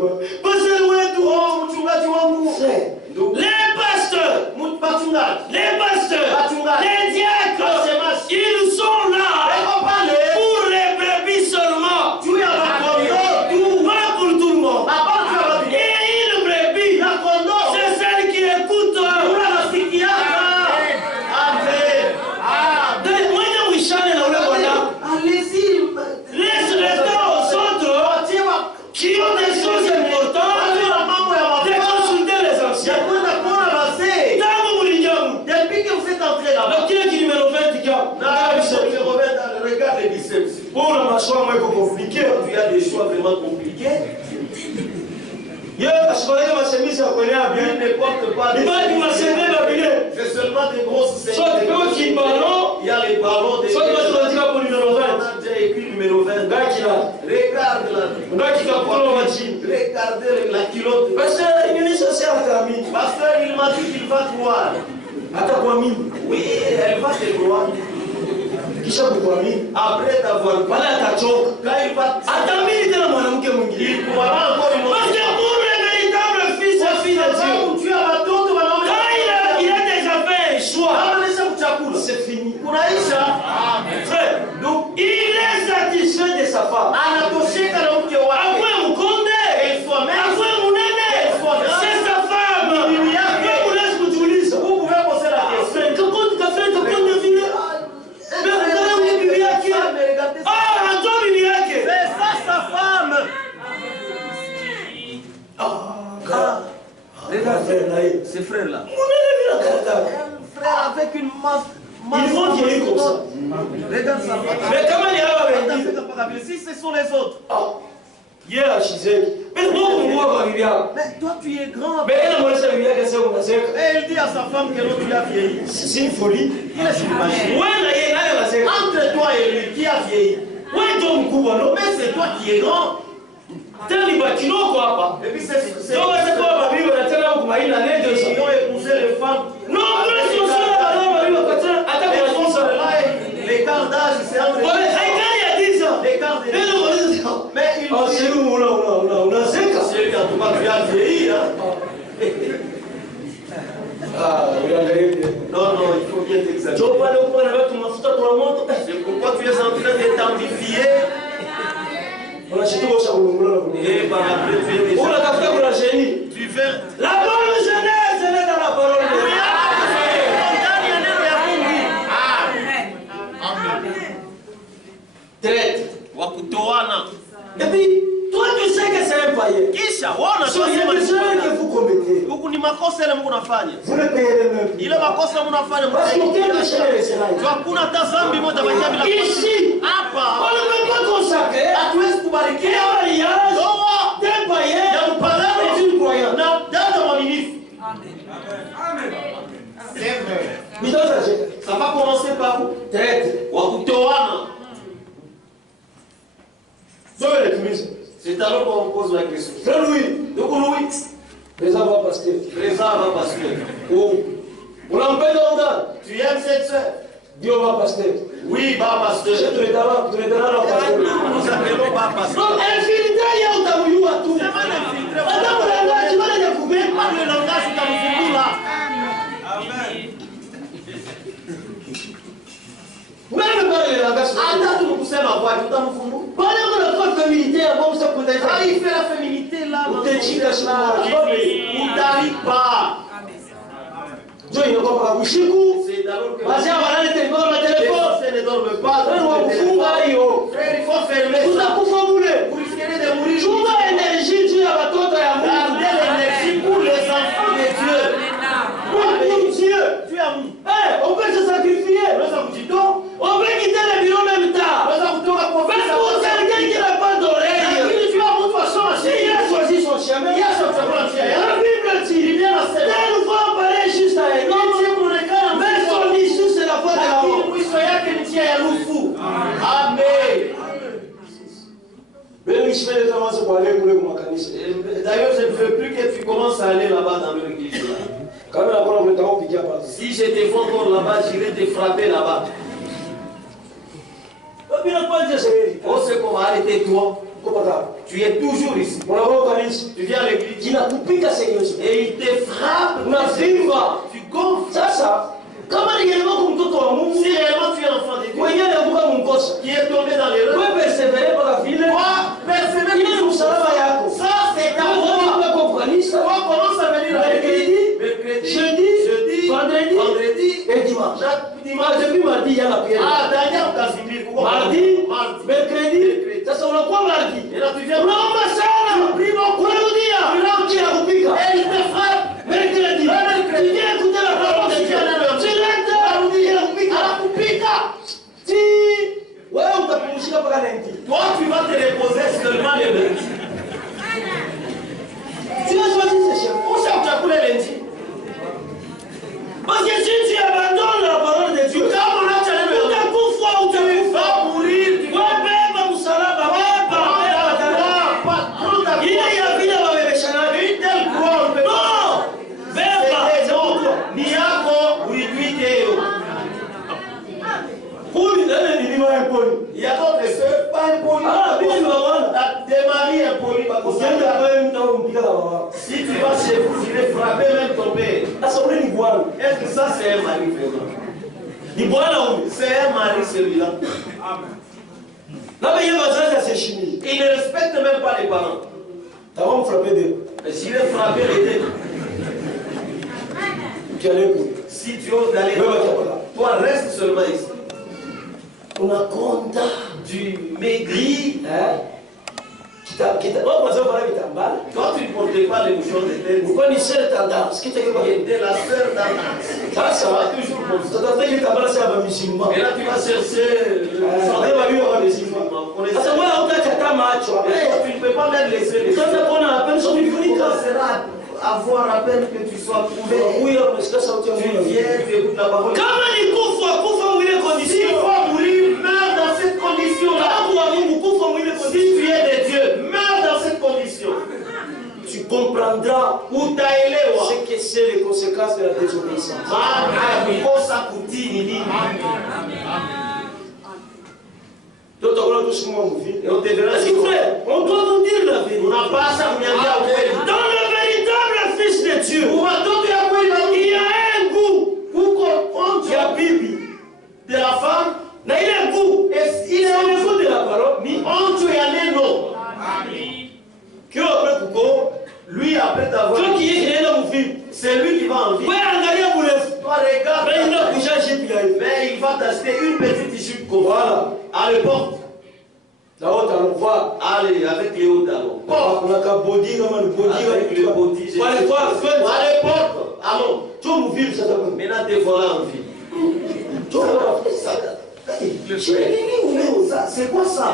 Pasteur wetu. Oh, mchungaji wangu. Les pasteurs. Les pasteurs. Les diacres. Ils sont là pour les brebis seulement. Pas pour tout le monde. Et une brebis, c'est celle qui écoute. Restons au centre qui ont des choses importantes de consulter les anciens. Depuis que vous êtes entré là-bas, regarde les biceps. Pour la mâchoire, moi, c'est compliqué. Tu as des choix vraiment compliqués. Je ne porte pas des c'est seulement des grosses il y a les ballons des on a déjà écrit numéro 20. Regarde regardez la culotte. Pasteur, il m'a dit qu'il va te voir. Oui, elle va te voir. Après t'avoir vu, quand il va il pourra encore une autre. Parce que pour le véritable fils et fille de Dieu, quand il a déjà fait un choix, c'est fini. Frère, donc il est satisfait de sa femme. Après mon condé, après mon aîné, c'est sa femme. Après mon laisse vous utilise. Vous pouvez poser la question. C'est ça sa femme. Regarde, ces frères-là. Frère avec une masse. Ils vont vieillir comme ça. Regarde ça. Mais comment il y a si ce sont les autres. Mais toi tu es grand. Et il dit à sa femme que l'autre lui a vieilli. C'est une folie. Il est sur le marché. Entre toi et lui, qui a vieilli? Mais c'est toi qui es grand. Et puis c'est ils ont épousé les femmes. Non, l'écart d'âge, c'est entre il y a 10 ans. L'écart de... Mais il c'est nous, on a 5 ans. C'est lui, en tout cas, tu as vieilli. Non, il faut bien t'examiner. C'est pourquoi tu es en train de t'amplifier. Et par après, tu es déjà... Tu fais... La bonne jeunesse, elle est dans la parole de Dieu. Traite. Et puis, toi tu sais que c'est un païen. Kisha, Il y a des erreurs que vous commettez. huku ni makosa ile Mungu anafanya. Vous le payez même. Ile makosa mnafanya Parce que aucun péché n'est laissé là. hakuna hata dhambi moja bakia bila. Ici, Hapa on ne peut pas consacrer hatuwezi un kubarikiwa mariage ndoa d'un païen ya mpagano et d'une croyante. na dada mwaminifu. Ça va commencer par où? Traite. Wakutoana. C'est alors qu'on pose la question. Frère Louis. Donc Louis. Présent va pasteur. Présent va pasteur. Oh. On l'empêche d'entendre. Tu aimes cette soeur? Dieu va pasteur. Oui, va pasteur. Je te le donne la pasteur. Nous appelons va pasteur. Donc, infiltré, il y a où à tout. C'est mal infiltré. Attends, mon langage, tu vas le découper. Par le langage, tu as le là. Amen. Même pas le langage. Attends, tu me pousses ma voix, tu t'as mon fond. Parlez de la féminité avant que ça peut être. Ah, il fait la féminité là. Ou t'es chic à ce moment-là. Ou t'arrives pas. Dieu, il ne va pas coucher coup. C'est d'abord que. Vas-y, on va aller te voir le téléphone. Les ne dorment pas. Frère, il faut fermer vous ça. avez fait Vous risquez de mourir. tu as énergie, tu as la tante à Gardez l'énergie pour les enfants de Dieu. pour Dieu. Tu as mou. On peut se sacrifier. On peut quitter le bureau même tard. Mais pour quelqu'un qui n'a pas d'oreille, s'il a choisi son chemin, la Bible dit, tel va parler juste à un homme, mais son issue c'est la foi de la mort. D'ailleurs, je ne veux plus que tu commences à aller là-bas dans leur église. Si je te vois encore là-bas, j'irai te frapper là-bas. Oh, c'est comment? Arrêtez-toi. Tu es toujours ici. Tu viens à l'église. Et il te frappe. Tu gonfles. Si réellement tu es enfant de Dieu, qui est tombé dans l'erreur, toi, persévérer. Ça, c'est ta voix. Toi, commence à venir à l'église. Mercredi, jeudi, vendredi et dimanche. Depuis mardi, il y a la prière. Mardi, mercredi. Ça, c'est quoi mardi? Et là, tu viens. Tu pries beaucoup. Et il te frappe. Mercredi. Tu viens écouter la parole de Dieu. Toi, tu vas te reposer seulement le lundi. Tu as choisi ce chef. Où ça tu as coulé lundi? Parce que si tu abandonnes la parole de Dieu, tu vas mourir. Il y a d'autres soeurs, pas impolis. Des maris impolis. Si tu vas chez vous, tu vais frapper même ton père. Est-ce que ça c'est un mari vraiment? C'est un mari celui-là. Il ne respecte même pas les parents. Mais s'il est frappé les deux, si tu oses d'aller, toi reste seulement ici. On a compte du maigri. Toi, tu ne portais pas les bouchons de tête. Pourquoi il était la sœur tendance. Ça va toujours comme ça. Et là, tu vas chercher. Tu ne peux pas même laisser les choses. Tu commenceras à avoir à peine que tu sois trouvé. Tu viens, tu écoutes la parole. S'il faut mourir, meurs dans cette condition-là. Si tu es de Dieu, meurs dans cette condition. Tu comprendras où tu as élevé. Ce que c'est les conséquences de la désobéissance. Et on te verra. On doit nous dire la vérité. Dans le véritable Fils de Dieu, il y a un goût. Il y a Bible de la femme. Il y a un goût. Il y a un goût de la parole. Mais on tue un nom. Lui, après t'avoir. C'est lui qui va en vie. Toi, regarde. Mais il va t'acheter une petite jupe comme voilà. À l'époque. Là-haut, allons voir. Allez, avec les hauts talons. On a qu'à body, avec le body. Allez, porte. Allons. Tout nous vivre, ça t'appelle. Maintenant, t'es voilà en vie. C'est quoi ça?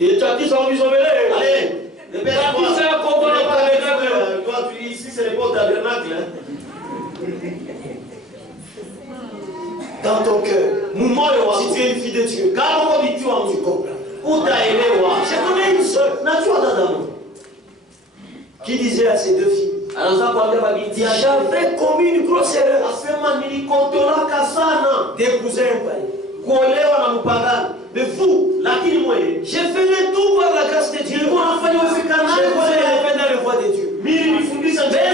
Et tu as dit ça en disant, allez. Toi, ici, c'est le bon tabernacle. Dans ton cœur, si tu es une fille de Dieu, tu comprends. Où t'as aimé, je connais une seule, qui disait à ses deux filles, j'avais commis une grosse erreur d'épouser un païen. Mais vous, j'ai fait le tout par la grâce de Dieu. J'ai posé les mains dans le voie de Dieu. Mes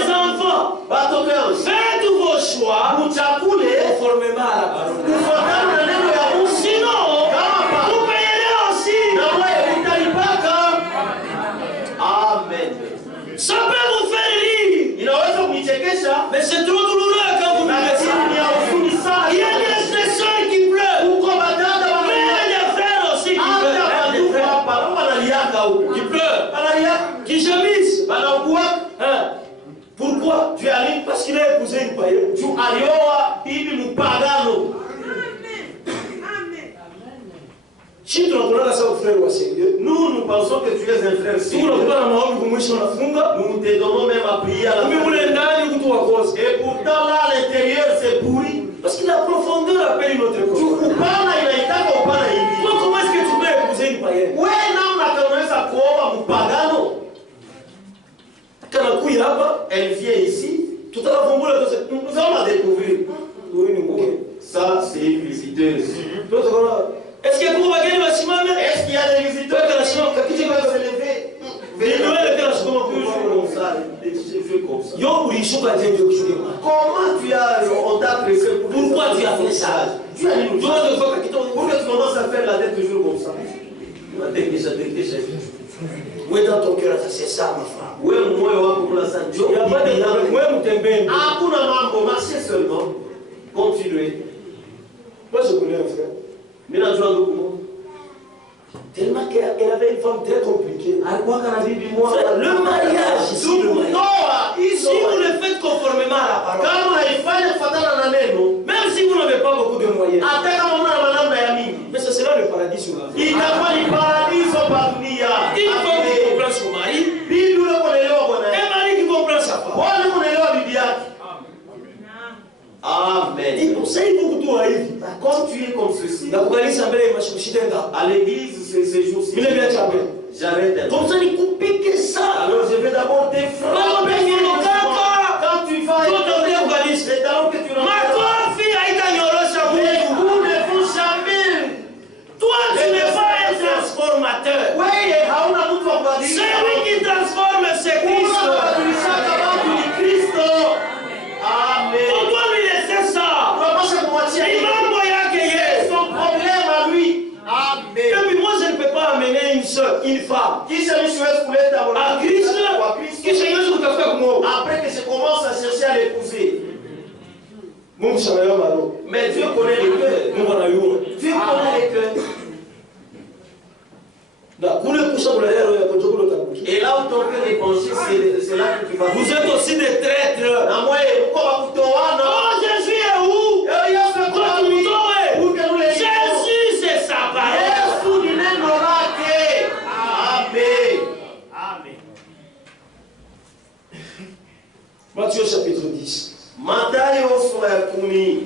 enfants, faites vos choix conformément à la parole. Sinon, vous payerez aussi. Amen. Ça peut vous faire rire. Mais c'est trop douloureux quand vous me dites ça. Il y a des soeurs qui pleurent. Qui pleure, qui gémisse. Pourquoi? Tu arrives parce qu'il a épousé une païenne. Tu arrives nous pagano. Si tu n'as pas ça au frère ou à sérieux, nous pensons que tu es un frère sérieux. Nous te donnons même à prier à la fin. Et pourtant là à l'intérieur c'est pourri. Parce que la profondeur appelle une autre chose. Comment est-ce que tu peux épouser une païenne? Elle vient ici, tout à l'heure nous allons la découvrir. Ça, c'est une visiteuse. Est-ce qu'il y a des visiteurs? Comment tu as, on t'a pressé pour pourquoi tu as fait ça? Tu as dit, pourquoi tu commences à faire la tête toujours comme ça? La tête déjà. Oui, dans ton cœur, c'est ça, ma femme. Oui, moi, il n'y a pas de problème. Ah, pour la maman, marcher seulement. Continuez. Moi, je connais un frère. Maintenant, tu as beaucoup. Tellement qu'elle avait une femme très compliquée. Le mariage, si vous le faites conformément à la parole, même si vous n'avez pas beaucoup de moyens, mais ce sera le paradis sur la vie. Une femme qui comprend son mari, un mari qui comprend sa femme. Amen. Et pour ça, il faut que tu ailles. Quand tu es comme ceci, à l'église, ces jours-ci, j'arrête. Comme ça, il coupe que ça. Alors je vais d'abord te frapper. Quand tu vas c'est alors que tu rentres. Les coups ne font jamais. Toi, tu n'es pas un transformateur. Celui qui transforme, c'est Christ. Amen. On doit lui laisser ça. Il va envoyer son problème à lui. Amen. Et puis moi, je ne peux pas amener une femme à Christ. Après que je commence à chercher à l'épouser. Mais Dieu connaît le cœur. Dieu connaît le cœur. Et là où ton cœur est penché, c'est là que tu vas. Vous êtes aussi des traîtres. Oh, Jésus est où? Jésus, c'est sa parole. Amen. Matthieu chapitre 10. Mathayo sura ya 10.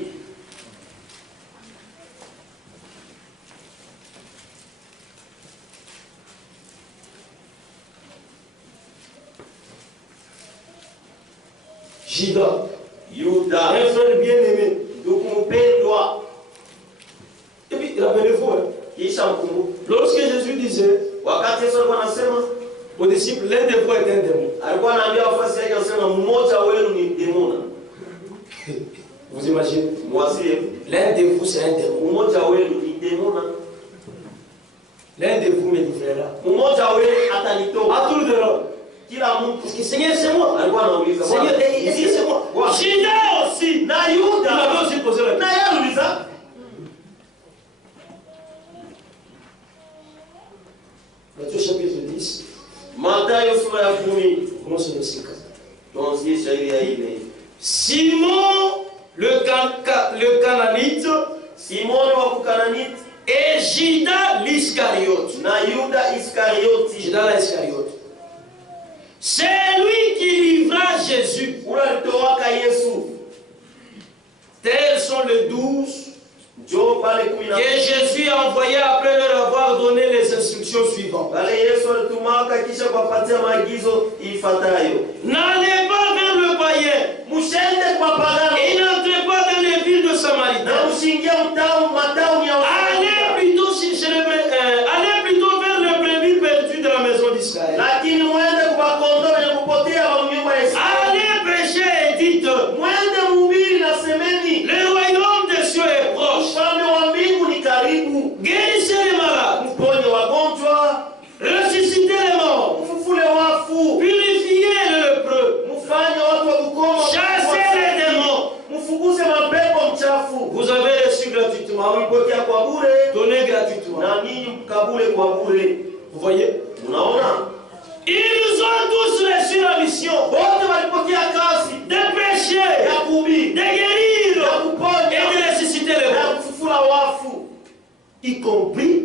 Yuda, un frère bien-aimé. Et puis, rappelez-vous, lorsque Jésus disait aux disciples, l'un de vous est un démon. Vous imaginez? L'un de vous, c'est un démon. L'un de vous me livrera. À tout le monde. Parce que Seigneur, c'est moi. Seigneur, est-ce que c'est moi? Judas aussi. Il m'avait aussi posé la question. Matthieu chapitre 10. Commence au verset 4. Simon le Canaanite et Judas l'Iscariote. Judas l'Iscariote. C'est lui qui livra Jésus. Tels sont les 12 que Jésus a envoyés après leur avoir donné les instructions suivantes. N'allez pas vers le païen. Et n'entrez pas dans les villes de Samarie. Allez plutôt vers le brebis perdu de la maison d'Israël. Allez prêcher et dites, le royaume des cieux est proche. Guérissez les malades. Ressuscitez les morts. Purifiez les lépreux. Chassez les démons. Vous avez reçu gratuitement. Donnez gratuitement. Vous voyez? Ils ont tous reçu la mission de prêcher, de guérir et de ressusciter les morts. Y compris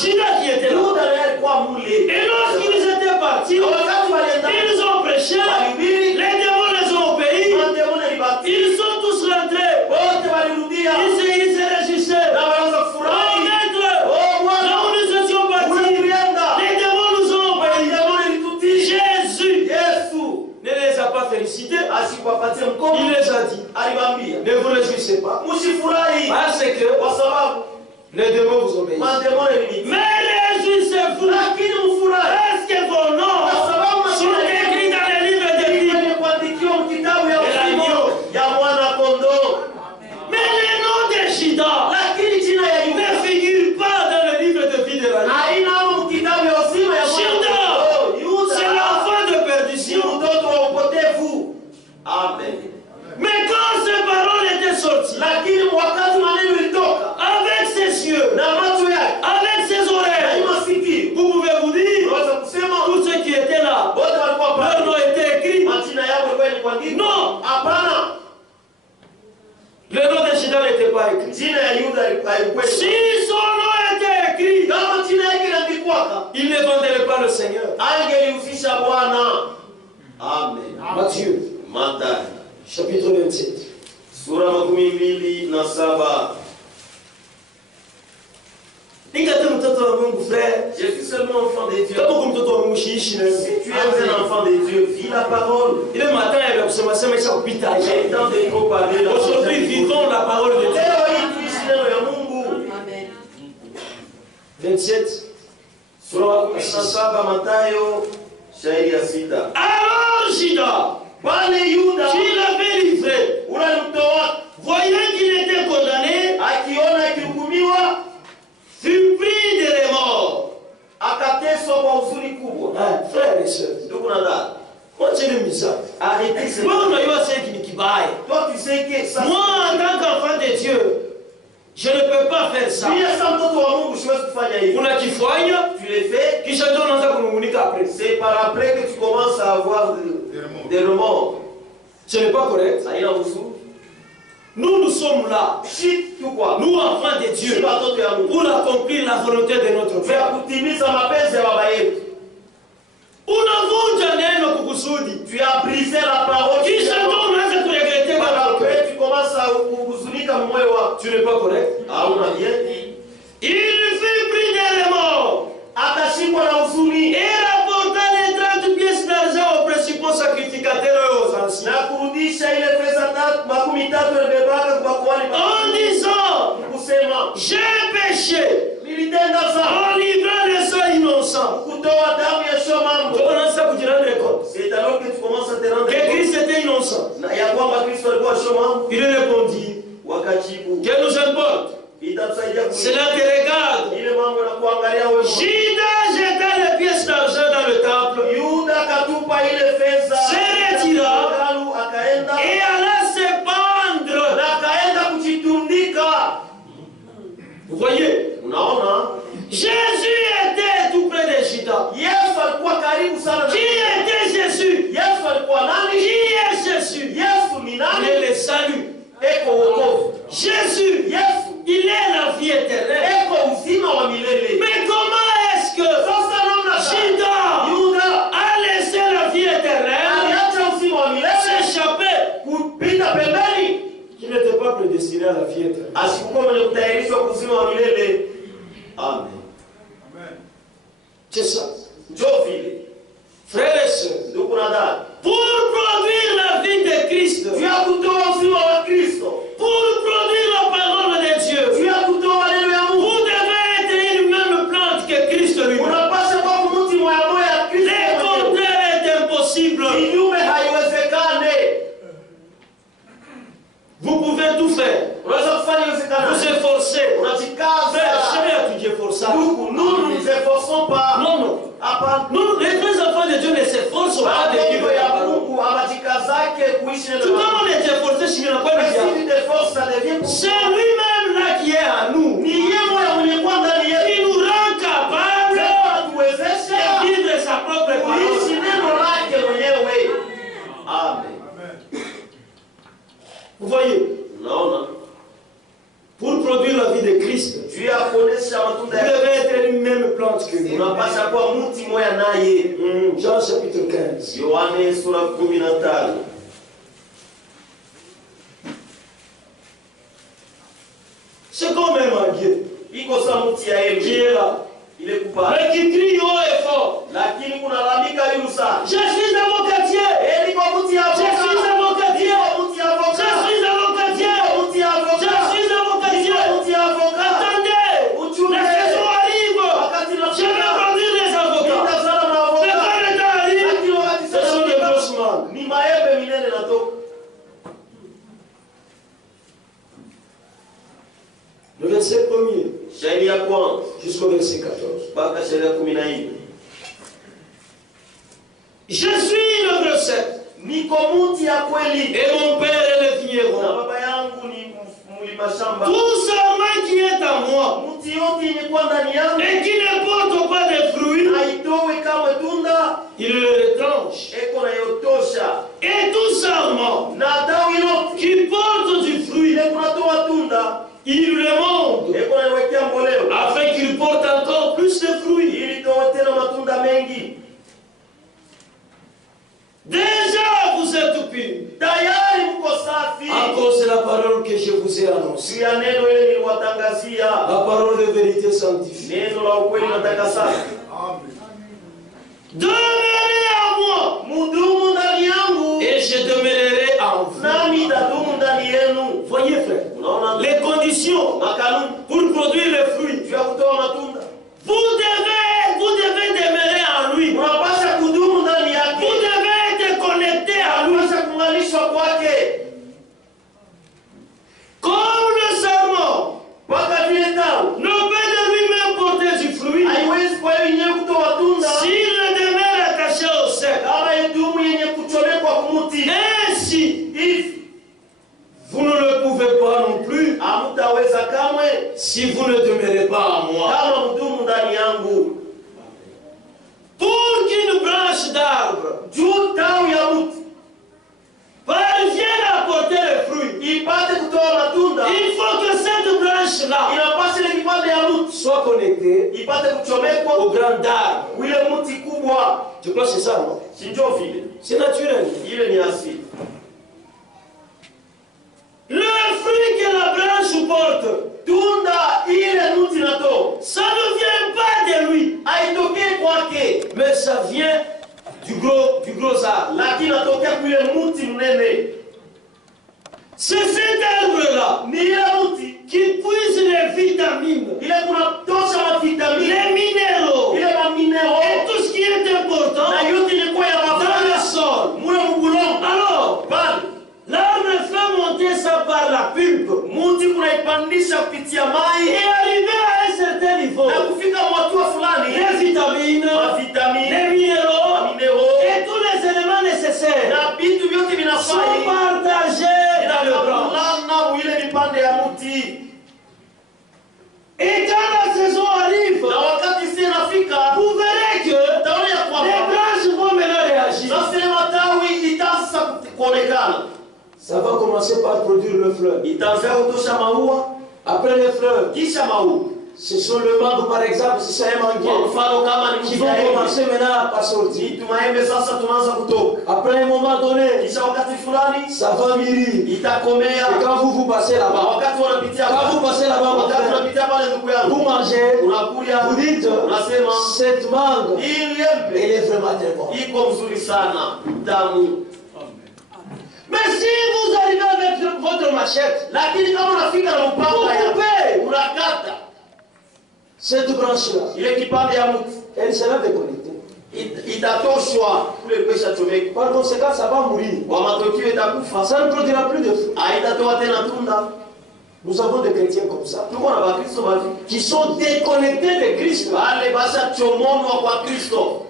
Judas qui était là. Et lorsqu'ils étaient partis, ils ont prêché, les démons les ont obéis, ils sont tous rentrés, ils se réjouissaient. Oh maître, là où nous étions partis, les démons nous ont obéi. Jésus ne les a pas félicités, il les a dit, ne vous réjouissez pas, parce que les démons vous obéissent. Mais réjouissez-vous, est-ce que vos noms Amen. Mais quand ces paroles étaient sorties, Lakini wakati maneno ilitoka avec ses yeux, na macho yake avec ses oreilles, na masikio, vous pouvez vous dire, unaweza kusema tous ceux qui étaient là, wote walikuwa leur nom pale, était écrit. majina yao yalikuwa yanaandikwa. Non. Hapana, Le nom de Judas n'était pas écrit. jina ya Yuda haikuwa. Si son nom était écrit, Kama jina yake inaandikwa, il ne vendrait pas le Seigneur. angelihusisha Bwana. Amen. Matthieu, Mathayo chapitre 27. sura 27. Nikate mtoto wa Mungu frère. Je suis seulement enfant de Dieu. Kama mtoto wa Mungu shiishi na Si tu es un enfant de Dieu, vis la parole. ile matin ya kusema sema isha kupita. J'ai tant de trop parlé. Aujourd'hui vivons la parole de Dieu. Leo hii tuishi neno ya Mungu. Amen. 27 Sura 27 Mathayo shairi ya 6. Alors Judas, Pale Yuda qui l'avait livré, ule mtoa voyant qu'il était condamné, akiona akihukumiwa fut pris de remords. akateswa kwa huzuni kubwa. Frères et sœurs, Ndugu na dada, continuez ça. arrêtez ce. Moi, on a eu assez qui nous kibaye. Toi tu sais que ça. Moi, en tant qu'enfant de Dieu, je ne peux pas faire ça. Pia sasa mtoto wa Mungu siwezi kufanya hivi. Unakifanya Tu le fais, kisha ndio unaanza kunungunika après. c'est par après que tu commences à avoir des remords. Ce n'est pas correct. Haina huzuni. Nous sommes là, Shit tu kwa. nous enfants de Si Dieu, watoto ya Mungu. pour accomplir la volonté de notre Vya Père. kutimiza mapenzi ya baba yetu. Unavunja neno kukusudi. Tu as brisé la parole. Kisha ndio unaanza kuregrete Par kwa après tu commences à kuhuzunika moyo wako. Tu n'es pas correct. Hauna bien. Il fut pris de remords Akashikwa na huzuni et rapporta les 30 pièces d'argent aux principaux sacrificateurs et aux anciens. na kurudisha ile pesa 30 alibebaka kwa kuhani En disant, kusema j'ai péché nilitenda dhambi en livrant les sang innocents. kutoa damu ya shomambo. On a ça pour dire compte C'est alors que tu commences à te rendre que compte Christ était innocent. na ya kwamba Kristo alikuwa shomambo. Il répondit, Wakajibu que nous importe, itatusaidia cela te regarde. ile mambo na kuangalia wewe. Judas jeta les pièces d'argent dans le temple Yuda akatupa ile fedha Se retira. hekalu, akaenda et alla se pendre. na akaenda kujitundika. Vous voyez, Unaona, Jésus était tout près de Judas. Yesu alikuwa karibu sana na Qui était Jésus? Yesu alikuwa nani? Qui est Jésus? Yesu ni Il nani? est le salut. Eko wokovu. Jésus, Yesu il est la vie éternelle. eko uzima wa milele. Mais comment est-ce que Sasa namna gani Judas Yuda a laissé la vie éternelle aliacha uzima wa milele s'échapper? kupita pembeni, Qui n'était pas prédestiné à la vie éternelle. asikuwa mwenye kutayarishwa kwa uzima wa milele. Amen. C'est ça. Njoo vile Frères et sœurs, ndugu na dada, pour produire la vie de Christ, juu ya kutoa uzima wa Kristo, pour produire la parole de juu Dieu, ya kutoa neno ya Mungu, vous devez être une même plante que Christ lui-même. unapaswa kuwa mti moya moya ya Kristo. Le contraire est impossible. Kinyume haiwezekane. Vous pouvez tout faire. Unaweza kufanya Vous iwezekana. efforcer. Frère, Unajikaza. jamais à tout efforcer. Ndugu, nous ne nous efforçons pas. Non, non. Hapa Nous, les vrais enfants de Dieu ne s'efforcent pas de vivre watoto la ya parole. Mungu hawajikazake kuishi neno Tout la comme Mungu. on est efforcé, si on n'a pas Mais de si tu t'efforces, ça devient pour c'est lui-même là qui est à nous, ni yeye moya mwenye kwa ndani yetu. qui nous rend capables Leo atuwezesha de vivre sa propre kuishi parole. neno lake mwenyewe. Amen. Vous voyez, Unaona? pour produire la vie de Christ, Juu ya kuonesha vous matunda ya devez être une même plante que lui. unapasha kuwa mti moya naye. Jean chapitre 15. Yohane sura 15. C'est comme un Dieu Iko sa mti ya qui embe est là, ile kupanda, mais qui crie haut et fort. lakini kunalalamika yulu sana. Je suis avocatier. Niko mti ya Je suis avoka. avocatier. Niko mti ya Je avoka. suis avocatier. Niko mti ya Je avoka. suis avocatier. Niko mti ya avoka. Attendez, Uchunge. la saison arrive. Wakati Je vais nafika produire des avocats. nitazala na Mais avoka. quand le temps arrive, Lakini wakati ce sont des sasa grosses mangues. ni maembe minene natoka. Le verset 1er Shairi ya kwanza jusqu'au verset 14. mpaka shairi ya 14. Je suis le recette. niko muti ya kweli. Et mon père est le vigneron. Na baba yangu ni mlima shamba. Tout ça qui est à moi. Muti yote ilikuwa ndani yangu. Et qui ne porte pas de fruits. Haitowe kama tunda. Il le retranche. Eko na yotosha. Et tout sarment Na tawi lote qui porte du fruit. ile kunatoa tunda. Il le monte. Eko na iwekea mboleo. Afin qu'il porte encore plus de fruits. Ili toa tena matunda mengi. Déjà vous êtes purs. Tayari mko safi. À cause de la parole que je vous ai annoncée. Sia neno ile niliwatangazia. La parole de vérité sanctifiée. Neno la ukweli natakasa. Demeurez à moi. Mudumu ndani yangu. Et je demeurerai en vous. Nami tadumu ndani yenu. Voyez frère. Unaona Les conditions pour produire le fruit. juu ya kutoa matunda. Vous devez demeurer en lui. Unapaswa kudumu ndani yake. Vous devez être connecté à lui. Unapaswa kuunganishwa kwake. Comme le serment Mpaka vile tawi ne peut de lui-même porter du fruit. haiwezi kwa hiyo yenyewe kutoa tunda S'il ne demeure attaché au sec. kama idumu yenye kuchomekwa kumuti. Ainsi, Hivi vous ne le pouvez pas non plus hamtaweza kamwe si vous ne demeurez pas à moi. kama mdumu ndani yangu. Pour qu'une branche d'arbre Juu tawi ya mti parvienne à porter le fruit, ipate kutoa matunda, il faut que cette branche-là inapaswa ile kipande ya mti soit connectée ipate kuchomekwa au grand arbre. ile mti kubwa. Je crois que c'est ça, non? Si ndio vile C'est naturel. ile ni asili. Le fruit que la branche porte, Tunda ile mti natoa ça ne vient pas de lui, haitokee kwake, mais ça vient du gros arbre. lakini natokea kwa ile mti mnene. C'est cet arbre-là Ni ile mti qui puise les vitamines, ile kunatosha mavitamini, les minéraux ile maminero et tout ce qui est important na yote ilikuwa ya dans le mafuta sol. mule mugulongo Alors, pale. l'arbre fait monter ça par la pulpe Mti kunaipandisha kupitia et mai arriver à un certain niveau. na kufika mwatua fulani, Les vitamines, mavitamini, les minéraux maminero et tous les éléments nécessaires na vitu vyote sont vinafai partagés dans le branche. inakabulana ile vipande ya mti. Et quand la saison arrive, Na wakati si inafika, vous verrez que utaona ya les kwamba branches vont maintenant réagir. sasa ile matawi itaanza kuonekana, Ça va commencer par produire le fleur. itaanza kutosha maua, Après les fleurs, kisha maua. ce sont le mangue par exemple, si c'est un Kwa manguier, mfano kama ni qui vont mti commencer maintenant à sortir. ni tumaembe, sasa tunaanza kutoka, Après un moment donné, kisha wakati fulani ça va mûrir. itakomea. Et quand vous passez Na là-bas, wakati wanapitia quand vous passez là-bas, mon wakati frère, unapitia pale, ndugu vous yangu, mangez, unakulia vous dites, unasema cette mangue, hii elle liembe est vraiment très bonne. iko mzuri sana, tamu. Mais si vous arrivez avec votre machette, Lakini kama unafika na vous upanga ya coupez unakata cette branche-là, ile kipande ya mti, elle sera déconnectée. itatoshwa kule kwesha chomeka, Par conséquent, ça va mourir. kwa matokeo itakufa, Ça ne produira plus de fruits. haitatoa tena tunda. Nous avons des chrétiens comme ça, Tuko na Bakristo bavi qui sont déconnectés de Christ. wale basha chomonwa kwa Kristo.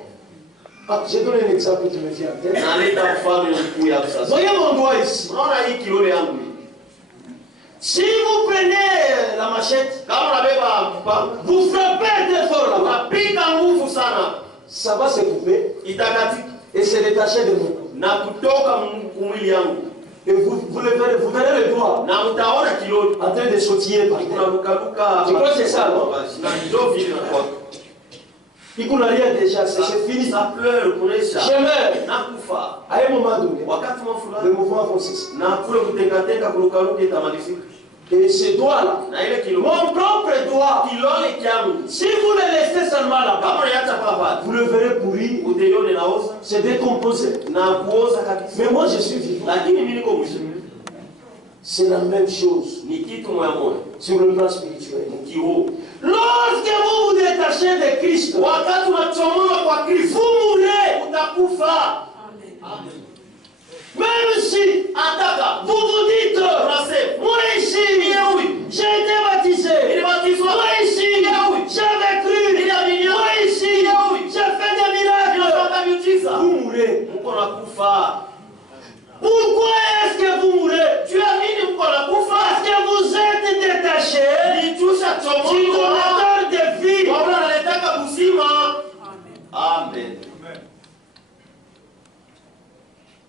Ah, je donne un exemple qui me vient en tête. Naleta mfano mkuu ya sasa. Voyez mon doigt ici. Unaona hii kilole yangu hii, Si vous prenez la machette, kama unabeba mpanga vous frappez très fort là-bas, unapiga nguvu sana, ça va se couper itakatika et se détacher de mon cou. na kutoka mwili yangu, Et vous verrez le doigt na mtaona kilole en train de sautiller par terre. unarukaruka. Tu crois que c'est ça, non? Na ndio vile inakuwa. Il n'y a rien déjà, c'est fini. Ça pleure kunesha Je meurs. na kufa À un moment donné, wakati le fulani, mouvement consiste. na kule kutekateka kurukaruka itamalizika, Et ce doigt-là, na ile kilole mon propre doigt, kilole kyangu si vous le laissez seulement là-bas, kama unaacha papa vous le verrez pourrir, utaione naoza se décomposer. na kuoza kabisa. Mais moi, je suis vivant. Lakini mimi niko mzima, C'est la même chose ni kitu moya moya sur le plan spirituel. mkiroho. Lorsque vous vous détachez de Christ, Wakati unachomoka kwa Kristo vous mourrez. utakufa. Même si Ataka vous vous dites, unasema moi ici, j'ai été baptisé. nilibatizwa, Moi ici, j'avais cru. Moi ici, j'ai fait des miracles. nilipata miujiza, Vous mourrez. mko nakufa. donnateur de vie. Amen.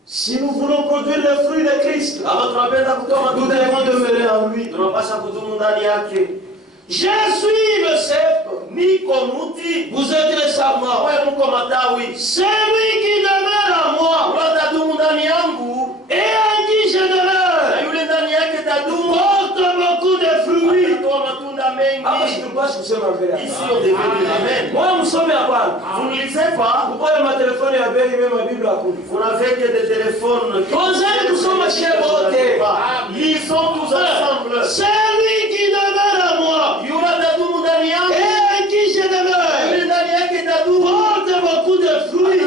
Si nous voulons produire le fruit de Christ, nous devons demeurer en lui. Je suis le cep, vous êtes le sarment. C'est lui qui demeure en moi et en qui je demeure porte beaucoup de fruits. Ici on devait dire Amen. Moi, nous sommes à part. Vous ne lisez pas. Pourquoi ma téléphone est avec ma Bible à côté? Vous n'avez que des téléphones. Nous sommes chez voter. Ils sont tous ensemble. C'est lui qui demeure en moi et en qui je demeure porte beaucoup de fruits.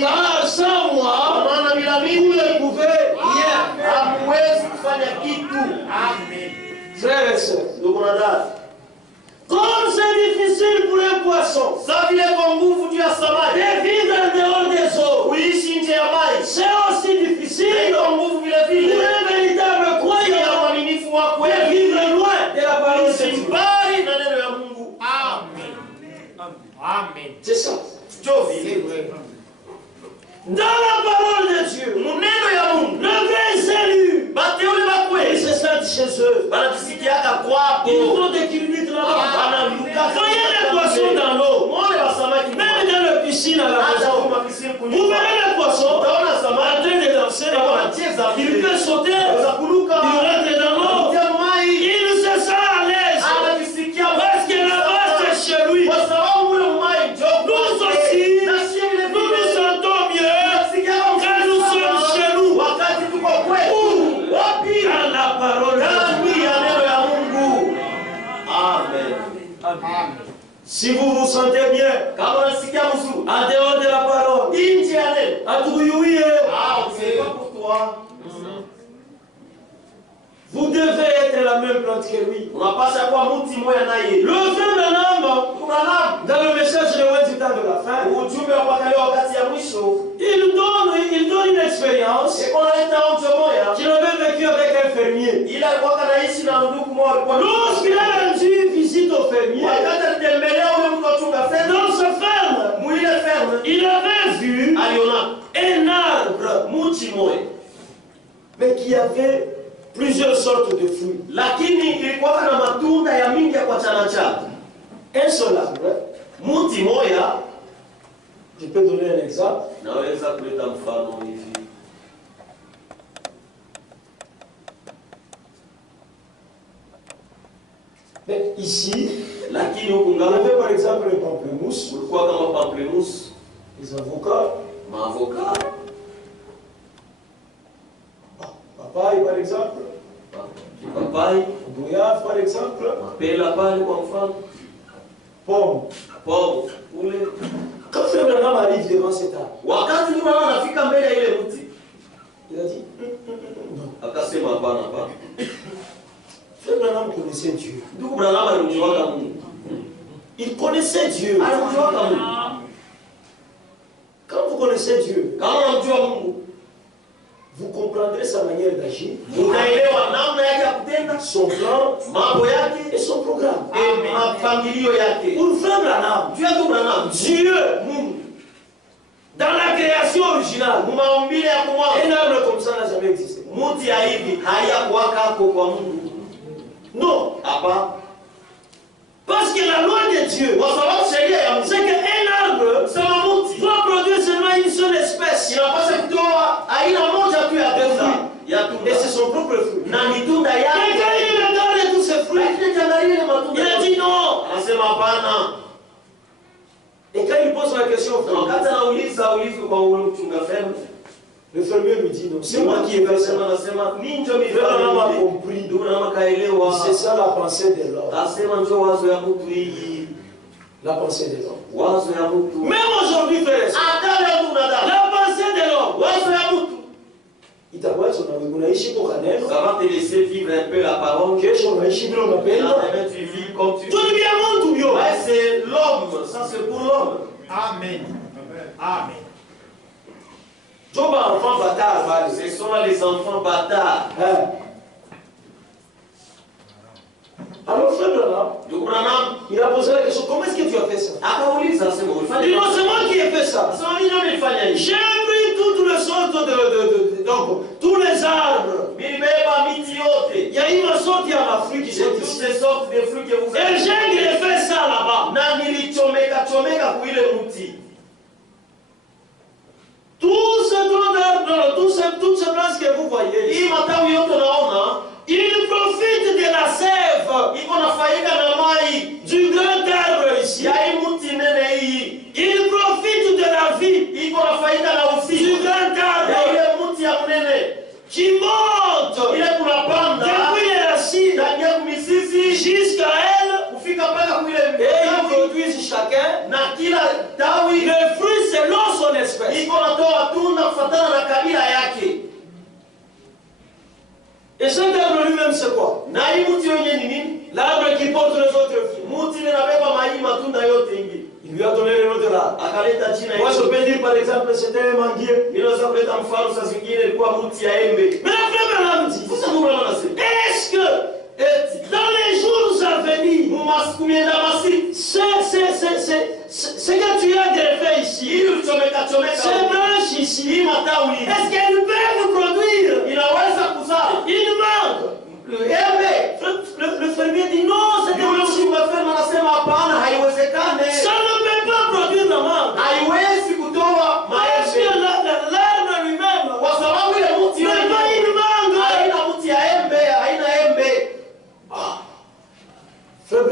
Car sans moi, vous ne pouvez rien. Frères et sœurs, comme c'est difficile pour un poisson de vivre en dehors des eaux, c'est aussi difficile pour un véritable croyant de vivre loin de la parole de Dieu. Amen. C'est ça. Dans la parole de Dieu, le vrai salut, ils se sentent chez eux. Ils font des kilomètres là-bas. Voyez les poissons dans l'eau, même dans la piscine à la maison. Vous verrez les poissons en train de danser là-bas. Ils peuvent sauter, ils rentrent dans l'eau. Ils se sentent à l'aise parce que là-bas c'est chez lui. Nous aussi, nous nous sentons mieux quand nous sommes chez nous. Dans la parole de Dieu. Amen. Si vous vous sentez bien en dehors de la parole, vous devez être la même plante que lui. Le frère Branham, dans le message de du temps de la fin, il donne une expérience qu'il avait vécue avec un fermier. Lorsqu'il a rendu visite au fermier, dans sa ferme, il avait vu un arbre, mais qui avait plusieurs sortes de fruits. Un seul arbre. Je peux donner un exemple. Mais ici, on avait par exemple le pamplemousse, les avocats, papaye par exemple, goyave par exemple, pomme. Quand Frère Branham arrive devant cet arbre, il a dit non. Frère Branham connaissait Dieu. Il connaissait Dieu. Quand vous connaissez Dieu, vous comprendrez sa manière d'agir, son plan et son programme. Pour Frère Branham, Dieu, dans la création originale, un arbre comme ça n'a jamais existé. Non. Parce que la loi de Dieu, c'est qu'un arbre doit produire seulement une seule espèce. Et c'est son propre fruit. Et quand il regarde tous ces fruits, il a dit non. Et quand il pose la question au fermier, le fermier lui dit non. C'est moi qui ai fait ça. Frère Branham a compris. C'est ça la pensée de l'homme. La pensée de l'homme. Même aujourd'hui, frère, la pensée de l'homme. Ça va te laisser vivre un peu la parole. Tu vis comme tu veux. Ouais, c'est l'homme. Ça, c'est pour l'homme. Amen. Amen. Ce sont les enfants bâtards. Alors, Frère Branham Il a posé la question, comment est-ce que tu as fait ça? Akauliza asema Il dit, ulifanya. non, c'est moi qui ai fait ça. Asema mimi ndio nilifanya hivi. J'ai pris toutes les sortes donc, tous les arbres. Nilibeba miti yote. Il y a une sorte, il y a ma fruit qui J'ai sont toutes ici. les sortes de fruits que vous Et avez. j'ai greffé ça là-bas. Na nilichomeka kuile mti. Tout ce tronc d'arbre, toutes ces branches que vous voyez, Hii matawi yote unaona, il profite de la sève iko na faida na mai. du grand arbre ici. Ya hii mti nene hii. Il profite de la vie Iko na faida na du usiku. grand Ya arbre ile mti ya mnene. qui monte Ile kunapanda. depuis les racines Tangia mizizi jusqu'à elle kufika mpaka kuile et ils mtawi. produisent chacun Na kila tawi le fruit selon son espèce. iko natoa tunda kufuatana na kabila yake. Et cet arbre lui-même c'est quoi? Na hii mti wenyewe ni nini? L'arbre qui porte les autres fruits. Mti linabeba mai matunda yote ingine. Il lui a donné le nom de l'arbre. Akaleta jina Moi je hilo. peux dire par exemple c'était un manguier. Ninaweza kuleta mfano saa zingine ilikuwa mti ya embe. Mais la première dit, Sasa Mungu anasema, est-ce que dans les jours à venir, masiku mienda masiku ce que tu as greffé ici, ili ulichomeka ces branches ici, hii matawi est-ce qu'elles peuvent produire inaweza kuzaa une mangue? embe. Le fermier dit non, c'est Yule impossible. mfalme anasema hapana, haiwezekane. Ça ne peut pas produire la mangue. Haiwezi kutoa Parce que maembe l'arbre lui-même kwa sababu ile mti n'est pas une mangue. haina mti ya embe, haina embe. Frère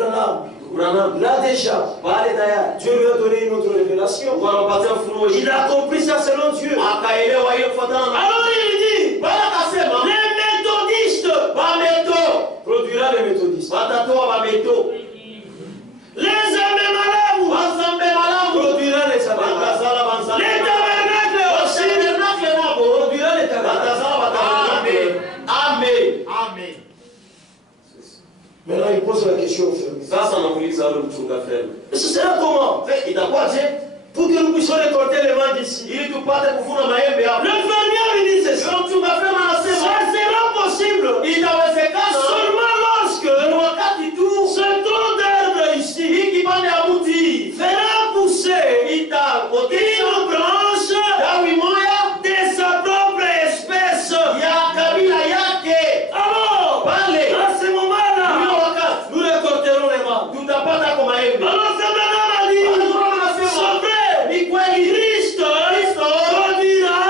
Branham, là déjà, Pale tayari Dieu lui a donné une autre révélation. wanapatia ufunuo Il a compris ça selon Dieu. akaelewa ile kufuatana na Alors il dit, Bwana akasema les méthodistes bameto produira les méthodistes. watatoa bameto, Les amemalamu bazambe malamu produira les amemalamu. batazala banzala, Les tabernacles aussi tabernacle nabo produira les tabernacles. batazala batabernacle. Amen. Amen. Maintenant il pose la question au fermier. Sasa namuuliza yule mchunga fedha, Et ce sera comment? itakuwaje Pour que nous puissions récolter les mangues ici. ili tupate kuvuna maembe Le hapa? fermier lui dit ceci. Yule mchunga fedha Ça anasema sera possible itawezekana seulement lorsque ni wakati tu ce tronc d'arbre ici hii kipande ya mti fera pousser itaotesha une branche tawi moya de sa propre espèce. ya kabila yake. Alors, Pale à ce huyo moment-là, wakati nous récolterons les mangues. tutapata kwa maembe. Alors, c'est maintenant a dit, c'est vrai, Ni kweli Christ produira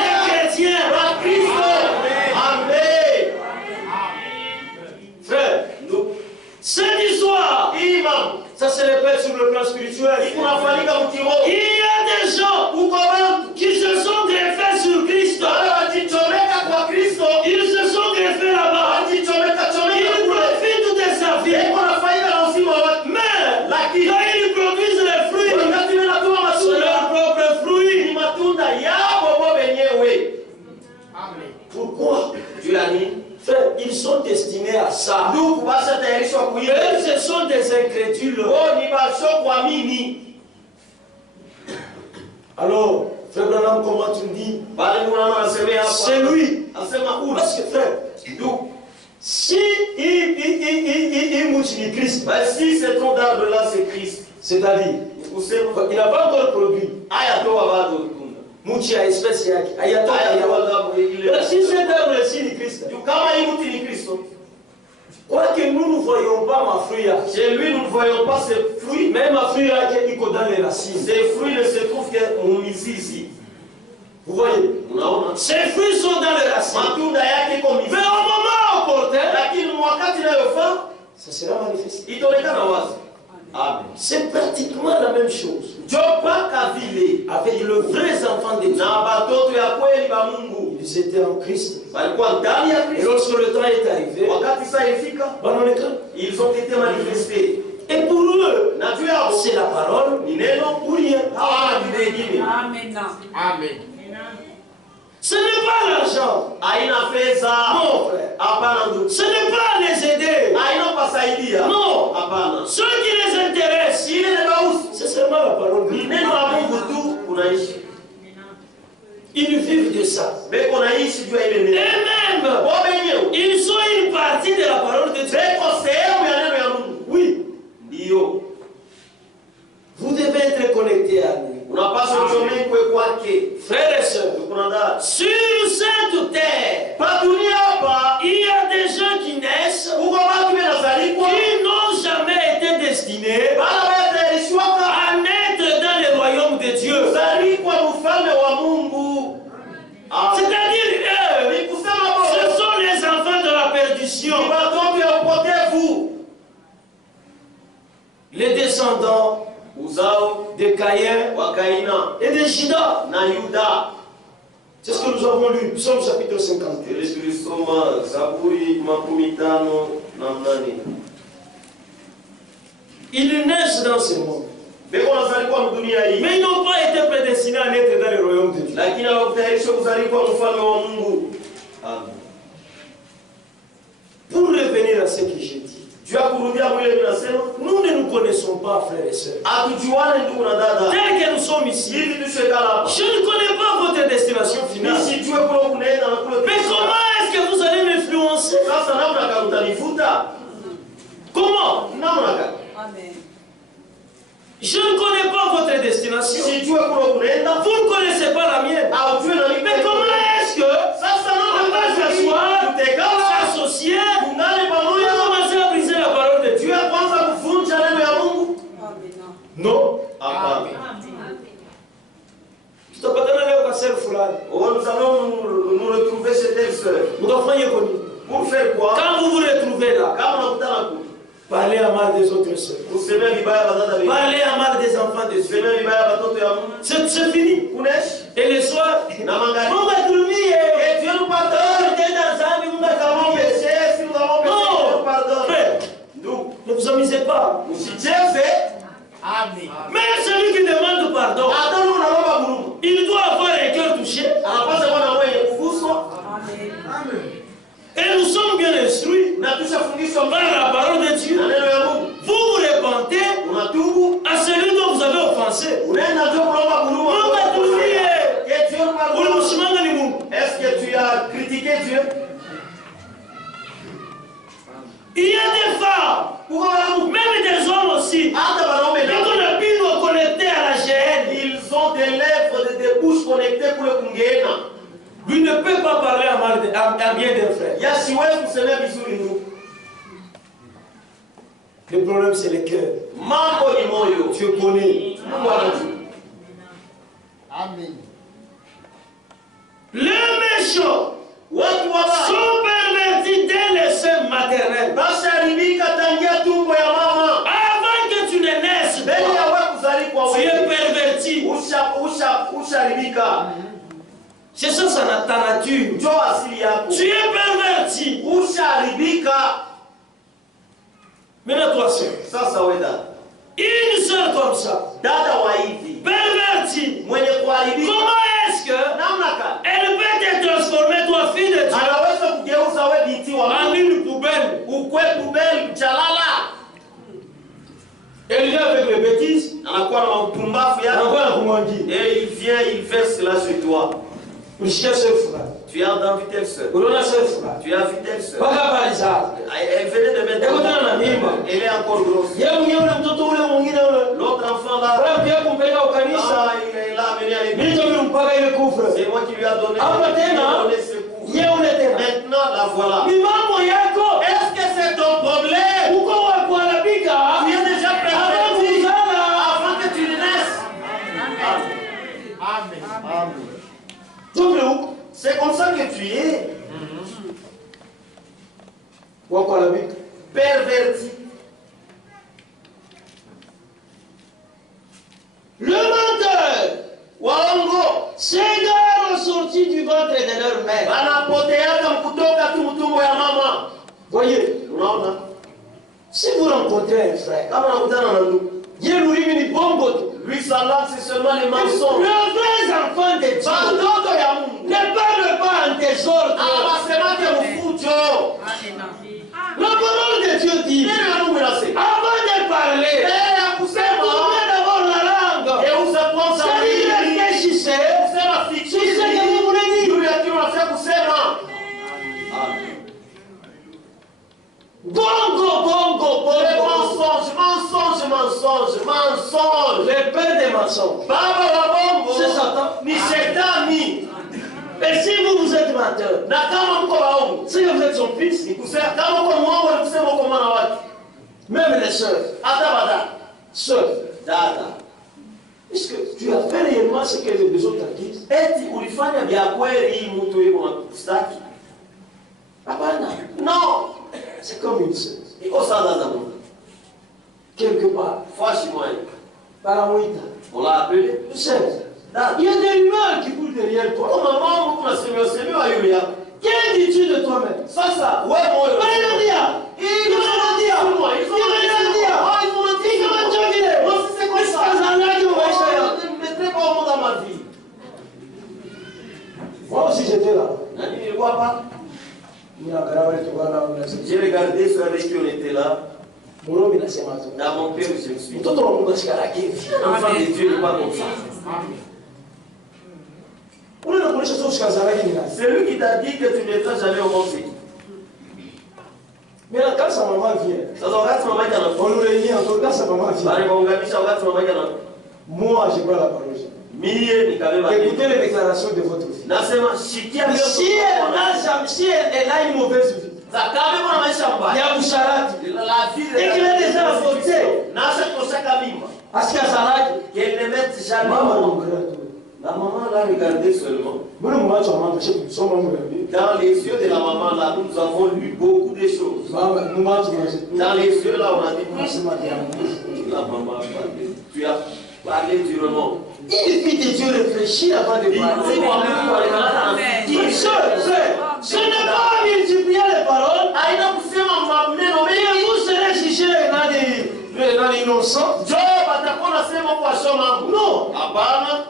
des chrétiens. Kristo. Amen. Frère, cette histoire, Hii mambo ça se répète sur le plan spirituel. kunafanyika mkiroho. Il y a des gens Uko watu qui se sont greffés sur Christ. wale wajichomeka kwa Kristo, Ils se sont greffés là-bas. wajichomeka chomeka Ils kule. profitent de sa vie. Iko na faida na uzima wa watu. Mais Lakini quand ils produisent les fruits, wakati wanatoa c'est leur matunda, propre fruit. ni matunda yao wao wenyewe. Amen. Pourquoi? Juu ya nini? Frère, ils sont destinés à ça. Ndugu, basi tayarishwa kuiba. Eux, ce sont des incrédules. Wao ni basho kuamini. Alors, frère Branham, comment tu me dis? Bali unaona anasemea C'est hapa. lui. Anasema huyu Parce que frère, ndugu, si il multiplie Christ, basi ce tronc d'arbre là c'est Christ. c'est-à-dire, Usema il n'a pas encore produit. haya toa bado tunda. Muchi ya espèce yake. Haya Hayatoka. toa d'arbre ile. Mais si cet arbre si ni Christ, Juu kama hii mti ni Kristo, quoique nous ne voyons pas ma fruit yake, chez lui nous ne voyons pas ses fruits. mais ma fruit yake iko dans les racines. Ses fruits ne se trouvent que mumizizi. Vous voyez? Unaona? Ces fruits sont dans les racines. Matunda yake iko Mais mizizi. au moment opportun, Lakini wakati inayofaa ça sera manifesté. itaonekana wazi. Amen. C'est pratiquement la même chose Jopa kavile avec les vrais enfants de Dieu. na batoto ya kweli ba Mungu Ils étaient en Christ. walikuwa ndani ya Et Kristo. lorsque le temps est arrivé, Wakati saa ilifika, wanaonekana. ils ont été manifestés. Et pour eux, Na juu yao c'est la parole ni neno ou rien. hawana vingine. Amen. Amen. Ce n'est pas l'argent. Haina fedha. Non, frère. Hapana ndugu. Ce n'est pas les aider. Haina kusaidia. Non. Hapana. Ce qui les intéresse, Ile ni bausi. c'est seulement la parole de Ni Dieu. neno la Mungu tu unaishi. Ils vivent de ça. Beko naishi juu ya ile Et neno. même, Wao wenyewe ils sont une partie de la parole de Dieu. beko sehemu ya neno ya Mungu. Oui. Ndio. Vous devez être connecté à lui. Frères et sœurs, sur cette terre, il y a des gens qui naissent, qui n'ont jamais été destinés à naître dans le royaume de Dieu. C'est-à-dire eux, ce sont les enfants de la perdition. Les descendants de Caïn et de Juda. C'est ce que nous avons lu, Psaume chapitre 52. Ils naissent dans ce monde. Mais ils n'ont pas été prédestinés à naître dans le royaume de Dieu. Pour revenir à ce que j'ai dit, nous ne nous connaissons pas, frères et sœurs. Tel que nous sommes ici, je ne connais pas votre destination finale. Mais comment est-ce que vous allez m'influencer? Comment? Je ne connais pas votre destination. Vous ne connaissez pas la mienne. Mais comment est-ce que on va s'asseoir, s'associer, pour commencer à briser la parole de Dieu? Non. Nous allons nous retrouver chez telle sœur. Pour faire quoi? Quand vous vous retrouvez là, parlez à mal des autres sœurs. Parlez à mal des enfants des sœurs. C'est fini. Et le soir, Dieu nous pardonne. Non, ne vous amusez pas. Mais celui qui demande pardon, il doit avoir un cœur touché. Et nous sommes bien instruits par la parole de Dieu. Vous vous repentez à celui dont vous avez offensé. Est-ce que tu as critiqué Dieu? Il y a des femmes, même des hommes aussi, qui ont la Bible connectée à la GN. Ils ont des lèvres, des bouches connectées pour le Kungena. Lui ne peut pas parler à bien d'un frère. Le problème c'est le cœur. Dieu connaît. Amen. Les méchants sont pervertis dès le sein maternel. Avant que tu ne naisses, tu es perverti. C'est ça ta nature. Tu es perverti. Maintenant toi seul. Une seule comme ça. Perverti. Comment est-ce que elle peut te transformer, toi fille de Dieu, en une poubelle? Elle vient avec les bêtises. Et il vient, il verse cela sur toi. Tu as entendu telle soeur. Tu as vu telle soeur. Elle venait de mettre. Elle est encore grosse. L'autre enfant là. Il l'a amené à l'église. C'est moi qui lui ai donné secours. Maintenant la voilà. Est-ce que c'est ton problème? Tu es déjà perverti avant que tu ne naisses. Amen. C'est comme ça que tu es. Perverti. Le menteur s'égare ressorti du ventre de leur mère. Voyez, si vous rencontrez un frère, lui, sa langue, c'est seulement les mensonges. Les vrais enfants de Dieu ne parlent pas en désordre. La parole de Dieu dit, avant de parler, tournez d'abord la langue. C'est-à-dire, réfléchissez sur ce que vous voulez dire. Bongo. Les mensonges mensonge. Baba wa bongo C'est Satan. ni shetani. Et si vous êtes menteur, Na kama mko waongo, si vous êtes son fils, ni kusema kama mko mwongo ni kusema uko mwana wake. même les sœurs, Hata bada. sœurs, Dada. est-ce que tu as fait réellement ce que les autres disent? Eti ulifanya vya kweli mtu yuko staki? Hapana. Non. C'est comme une sœur. Iko sawa za Mungu. Quelque part, Fashi moyo. Paramoïta. On l'a appelé. Tu sais, Dada. il y a des rumeurs qui coulent derrière toi. Kwa mama kuna sema wa yule yako. Qu'en dis-tu de toi-même? Sasa wewe moyo. Rien dire. Ils vont le dire. Ils vont le dire. Ah, ils vont le dire. Moi, c'est comme ça. Je ne mettrai pas au monde dans ma vie. Moi aussi j'étais là. Nani nilikuwa hapa? J'ai regardé ceux avec qui on était là. Muromi nasema tu. Dans mon père, je me suis dit, Mtoto wa Mungu ashikara hivi. l'enfant de Dieu n'est pas comme ça. Ule unakuonyesha tu usikazaraki ni nani? C'est lui qui t'a dit que tu n'étais jamais au monde. Mais là quand sa maman vient, Sasa wakati mama yake anakufa, on nous réunit encore quand sa maman vient. bali waunganisha wakati mama yake anakufa. Moi j'ai pas la parole. Mie nikabeba Écoutez les déclarations de votre fille. nasema shikia Mais si elle a une mauvaise vie, Zakame kuna maisha il y mbaya. a Boucharati, La vie et qu'il a déjà avorté, Nasa kosaka mimba. asikia Saraki, Qu'elle ne mette jamais mama au monde. anaongelea tu. La maman l'a regardé seulement. Mbona mwacho wa mama shepu soma mwambie. Dans les yeux de la maman là, nous avons lu beaucoup de choses. Mama mwacho mwacho. Dans les yeux là, on a dit Unasema ya la maman a parlé. Tu as parlé durement. il fit de Dieu réfléchir avant de parler. Ce n'est pas multiplier les paroles. Aina kusema maneno Mais mengi. vous serez jugés dans l'innocent. Job atakuwa anasema kwa shoma. Non. Hapana.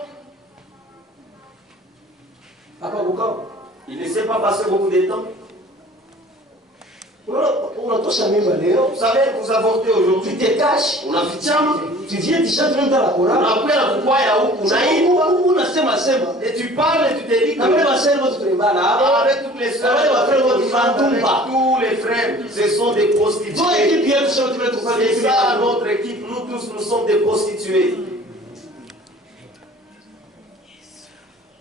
Papa Bukavu. Il ne s'est pas passé beaucoup de temps. Unatosha mimba leo. Vous savez, vous avortez Tu aujourd'hui. te caches. Unafichama. Tu viens tu chantes même dans la chorale. Unakuwa na kukwaya huku unaimba. Unasema sema. Et tu parles et tu te dis Na wale que wasema wote tulimbana hapa. avec toutes les sœurs, Avec les frères, avec tous les frères, ce sont des Toi prostituées. équipe yetu sote tumetukana C'est ça notre équipe, nous tous nous sommes des prostituées.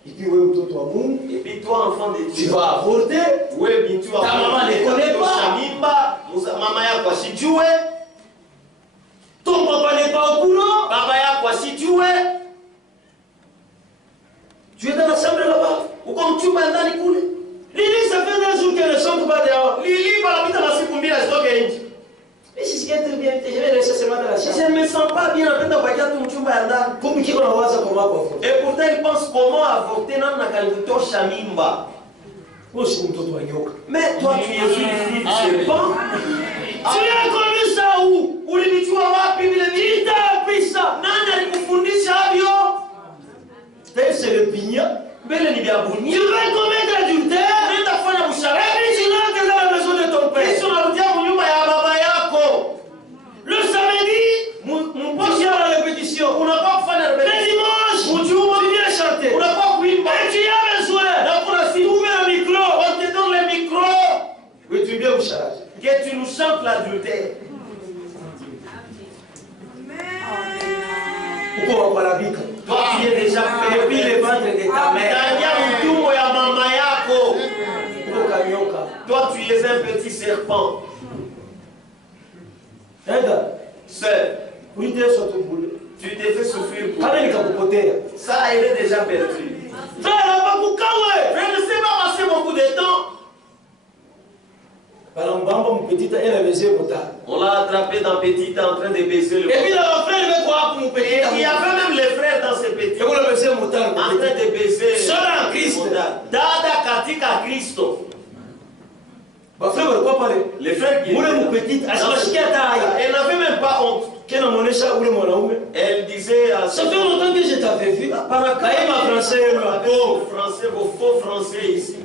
Et puis wewe mtoto wa Mungu, Et puis toi, enfant de tu Dieu, vas avorter. wewe binti wa Ta maman ne connaît pas. mimba, mama yako asijue, Ton papa n'est pas au courant. baba yako asijue, Tu es dans la chambre là-bas. uko mchumba ndani kule. Lili, ça fait 2 jours qu'elle ne chante pas dehors. Lili panapita masiku mbili asitoke nje. Mais si c'est très bien, je vais laisser seulement dans la Je chambre. ne me sens pas bien, napenda kubakia tu mchumba ya ndani. Pour qui on va ça comment quoi. Et pourtant il pense comment avorter namna kanitosha mimba. Moi je suis mtoto wa nyoka. Mais toi tu es une fille de serpent. Tu as connu ça où? Ulinijua wapi vile vile? Qui t'a appris ça? Nani alikufundisha havyo? C'est le pignat. Mbele ni vya Tu bunia. vas commettre adultère. Unaenda kufanya Et usharati. puis tu rentres dans la maison de ton père. Kisha unarudia nyumba ya baba yako. Le samedi, tu viens à la répétition. Unakuwa kufanya Le rebellion. dimanche, tu viens chanter. Unakuwa kuimba. Et tu as besoin Na kuna siku trouver un micro. on te donne le micro Oui, tu viens au charage. que tu nous chantes l'adultère. Pourquoi on va la bika? Toi tu es déjà fait Depuis le ventre de ta mère. Tangia mtumbo ya mama yako. Nyoka nyoka. Toi tu es un petit serpent. Enda, Seul. kuite sote bule. Tu te fais souffrir pour Kama nikakupotea. ça, il est déjà perdu. Frère, hapa kukawe. Je ne sais pas passer beaucoup de temps. Balambamba mpetita elle baiser mota. On l'a attrapé dans petit en train de baiser le Et puis là, frère, il veut quoi pour Et mpetita? il y avait même les frères dans ces petits. Et vous le baiser mota. En train de baiser. Seul en Christ. Dada katika Kristo. Ba frère, walikuwa pale. Les frères qui Ule étaient là. mpetita asibashikia hata haya. Elle n'avait même pas honte. Kena muonesha ule mwanaume. Elle disait à Ça fait longtemps que je t'avais vu. Kaima français, avec vos français, vos faux français ici.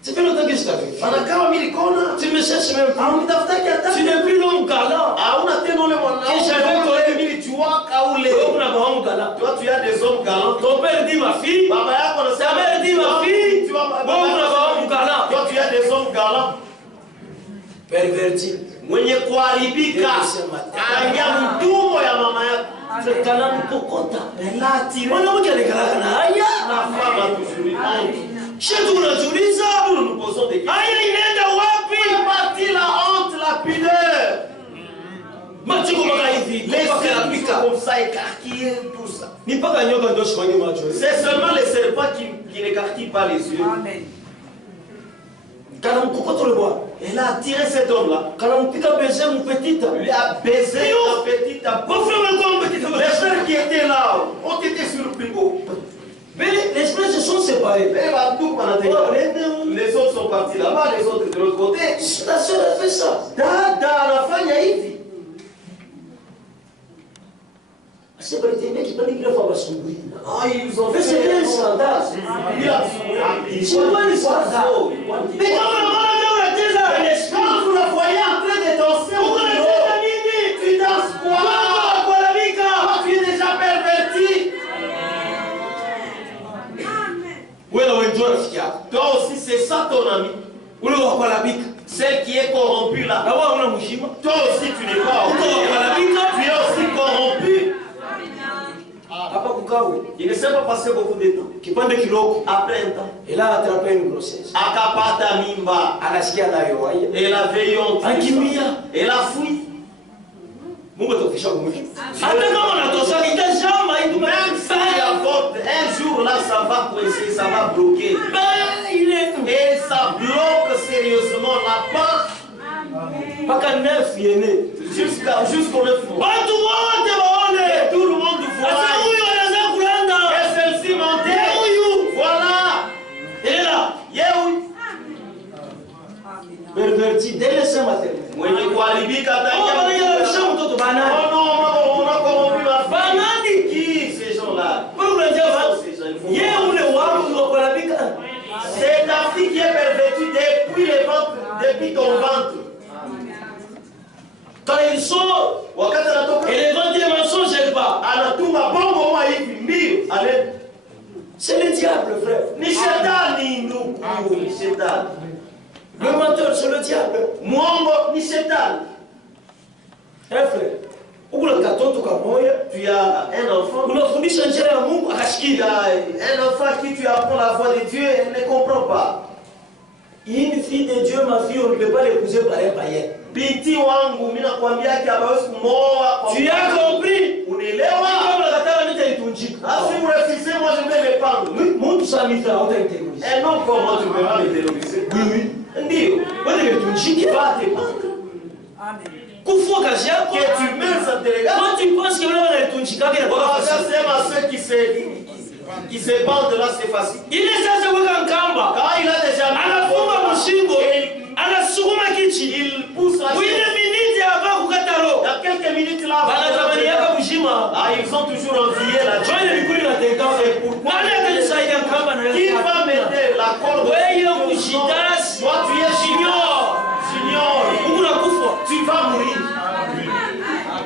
Ça fait longtemps que je t'avais vu. Wanakawa milikona. Tu me cherches même pas. Haunitafuta kiata. Tu n'es plus l'homme galant. Hauna tena ule mwanaume. Kisha wewe milichuaka ule. Wewe kuna bahamu galant. Toi tu as des hommes galants. Ton père dit ma fille. Baba yako Ta anasema mère dit ma fille. tu vas Wewe kuna bahamu galant. Toi tu as des hommes galants. Perverti. Mwenye kuharibika. Tangia mtumbo ya mama yako. C'est Kalam Kokota. Elle l'a attiré. On a vu qu'elle est Kalakana. Aïe. La femme a toujours eu honte. Chez tout le tourisme. Nous nous posons des questions. Aïe, il est de Wapi. Où est partie la honte, la pudeur? Les serpents comme ça écarquillés, tout ça. C'est seulement les serpents qui n'écarquillent pas les yeux. Amen. Elle a attiré cet homme-là. Lui a baisé la petite. Les frères qui étaient là ont été surpris. Les frères se sont séparés. Les autres sont partis là-bas, les autres de l'autre côté. La soeur a fait ça. La fin, il y a ici. C'est pas les mecs qui prennent le fois parce Ils ont fait c'est bien le scandale. C'est pas le scandale. Mais quand vous le voyez en train de danser au bureau, tu danses quoi? Tu es déjà perverti. Toi aussi, c'est ça ton ami. Celle qui est corrompue là. Toi aussi, tu n'es pas corrompu. Tu es aussi corrompu. Il ne s'est pas passé beaucoup de temps. Après un temps, elle a attrapé une grossesse. Akapata mimba. Elle a veillé en Akimbia. Elle a fui. Même s'il avorte, un jour là, ça va coincer, ça va bloquer. Et ça bloque sérieusement la porte. Pas qu'un neuf, il est né. Jusqu'au 9 mois. Et tout le monde voit. Et celle-ci montait. Voilà. Elle est là. Perverti dès le sein maternel. Oh non, on a corrompu ma fille. Qui ces gens-là? C'est ta fille qui est pervertie depuis le ventre, depuis ton ventre. Quand il sort, et les vents des mensonges, elle va. C'est le diable, frère. Ni Satan, ni nous, ni Satan. Le menteur, c'est le diable. Mwongo, ni Satan. Frère, tu as un enfant. Tu as un enfant qui tu apprends la voix de Dieu, elle ne comprend pas. Une fille de Dieu, ma fille, on ne peut pas l'épouser par un païen. Binti wangu, mina kwambia ki abawezi kumoa. Tu as compris? Unielewa? Si vous refusez, moi je vais les pendre. Oui, mon tout ça m'a fait autant terroriser. Et non, comment tu peux pas me terroriser? Oui, oui. Ndio. Va te pendre. Amen. Que tu meurs sans te regarder. Quand tu penses que là, on est tout chica, c'est qui se bandent là, c'est facile. Il est ça, c'est un kamba. Quand il a déjà mis la fumba mushingo, il pousse la chaise. Il y a quelques minutes là. Ils ont toujours envié la chaise. C'est pourquoi qui va mettre la corde? Toi tu es junior. Tu vas mourir.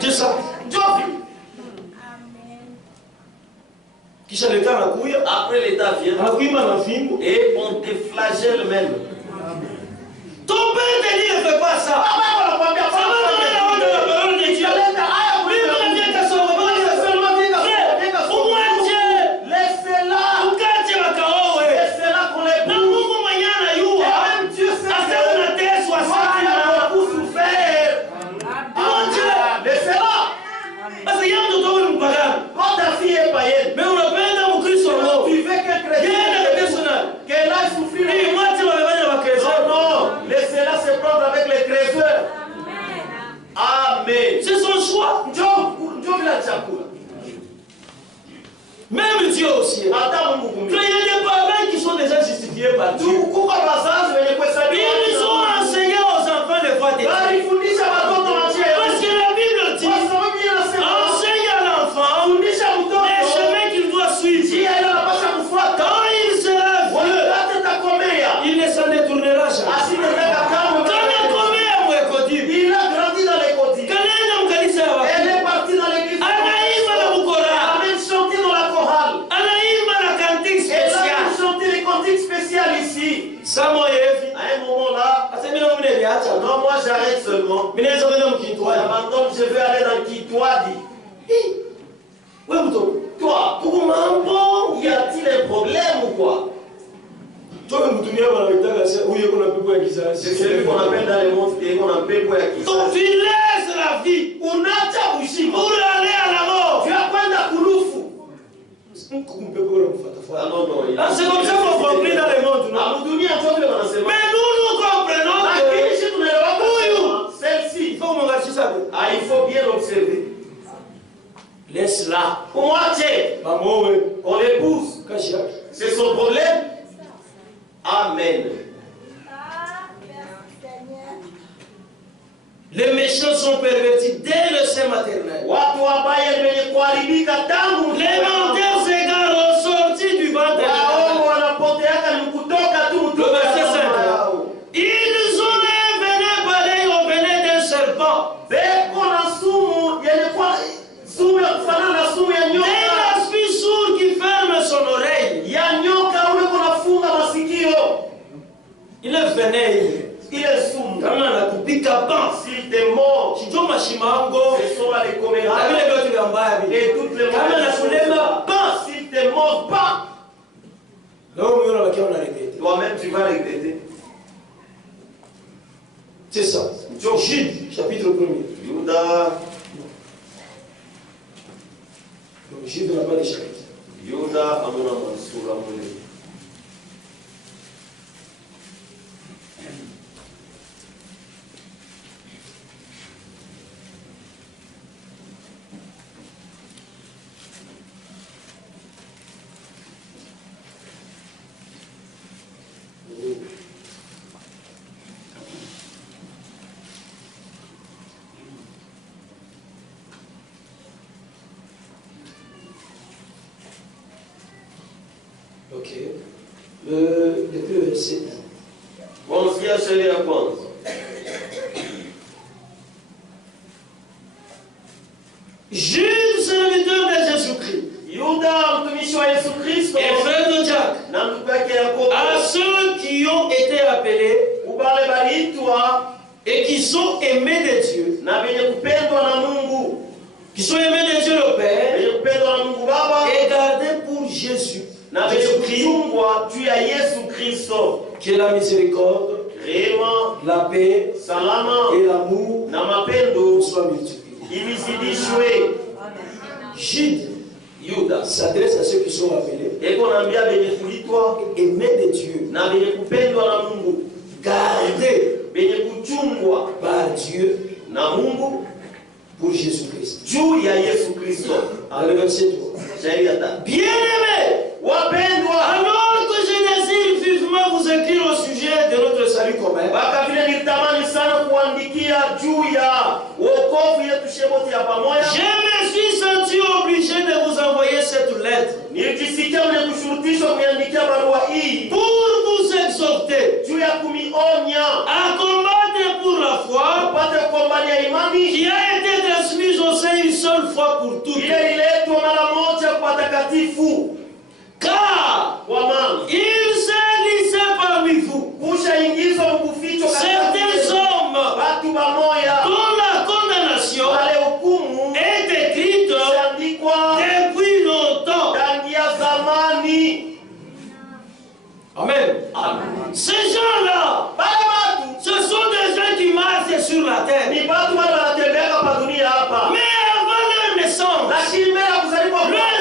C'est ça. Après l'état vient et on te flagelle même. Ton père te dit ne fais pas ça. C'est son choix. Même Dieu aussi. Il y a des parents qui sont déjà justifiés par Dieu. Ils ont enseigné aux enfants de voir des Dieu. Parce que la Bible dit, enseigne à l'enfant les chemins qu'il doit suivre. Quand il sera vieux, il ne s'en détournera jamais. Il a grandi dans les côtés. Elle est partie dans l'église. Elle a même chanté dans la chorale. Elle a même chanté les cantiques spéciales ici. À un moment là, non, moi j'arrête seulement. J'abandonne, je vais aller dans Kitwadi. Toi, pour mambo, y a-t-il un problème ou quoi? C'est celui qu'on appelle dans le monde et qu'on appelle quoi? Donc tu laisses la vie pour aller à la mort. Tu vas prendre la kouloufou. C'est comme ça qu'on comprend dans le monde. Mais nous comprenons que celle-ci, il faut bien observer. Laisse-la. On l'épouse. C'est son problème. Amen. Les méchants sont pervertis dès le sein maternel. Les menteurs s'égarent au sorti du ventre. Le verset 5. Ils ont un venin pareil au venin d'un serpent. Un esprit sourd qui ferme son oreille. Il est vénère. Il est sourd. S'il est mort, ce sont les commémorations. Et toutes les morts. S'il est mort, pas. Toi-même, tu vas regretter. C'est ça. Jude, chapitre 1er. Judas. Jude n'a pas de chapitre. Judas, Amunama, Suramune. Ok. Depuis le verset 1. Jude, serviteur de Jésus-Christ. Et frère de Jacques. À ceux qui ont été appelés et qui sont aimés de Dieu. Qui sont aimés de Dieu le Père. Et gardés pour Jésus. Qui est la miséricorde, la paix et l'amour soient multipliés. Jude s'adresse à ceux qui sont appelés, aimés de Dieu, gardés par Dieu pour Jésus-Christ. Dans le verset 3. Bien-aimés, alors que je désire vivement vous écrire au sujet de notre salut commun, je me suis senti obligé de vous envoyer cette lettre pour vous exhorter à combattre pour la foi qui a été transmise au sein une seule fois pour toutes. Car il s'est glissé parmi vous certains hommes dont la condamnation est écrite depuis longtemps. Amen. Ces gens-là, ce sont des gens qui marchent sur la terre. Mais avant leur naissance, leur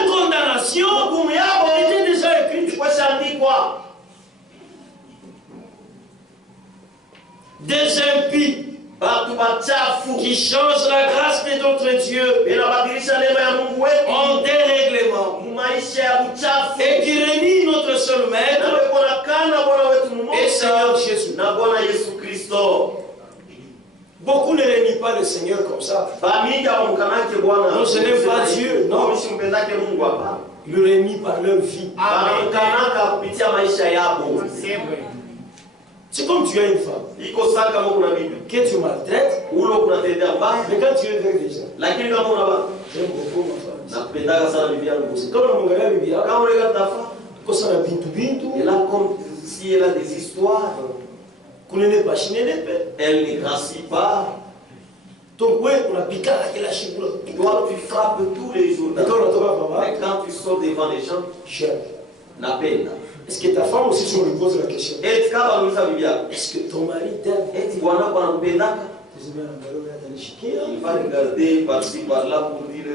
condamnation était déjà écrite. Des impies qui changent la grâce de notre Dieu en dérèglement et qui renient notre seul maître et Seigneur Jésus. Beaucoup ne renient pas le Seigneur comme ça. Non, ce n'est pas Dieu, non. Ils le renient par leur vie. C'est comme tu as une femme que tu maltraites, mais quand tu es avec des gens, j'aime beaucoup ma femme. C'est comme on regarde Bibi, quand ça a bintu, et là, comme si elle a des histoires, elle ne gracie pas. Toi, tu frappes tous les jours. Mais quand tu sors devant les gens, n'appelle. Est-ce que ta femme aussi, si on lui pose la question, est-ce que ton mari t'aime? Il va regarder par-ci, par-là pour dire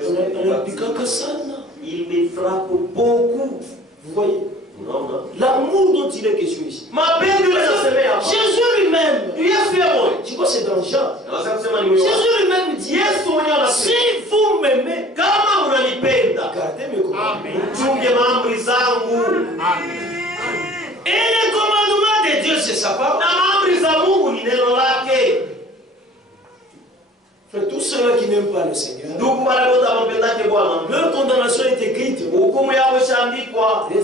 il me frappe beaucoup. Vous voyez? Non, non. L'amour dont il est question ici. Jésus lui-même. Je crois que c'est dans Jean. Jésus lui-même dit, si vous m'aimez, gardez mes commandements. Et le commandement de Dieu, c'est sa parole. Tous ceux qui n'aiment pas le Seigneur, leur condamnation est écrite dès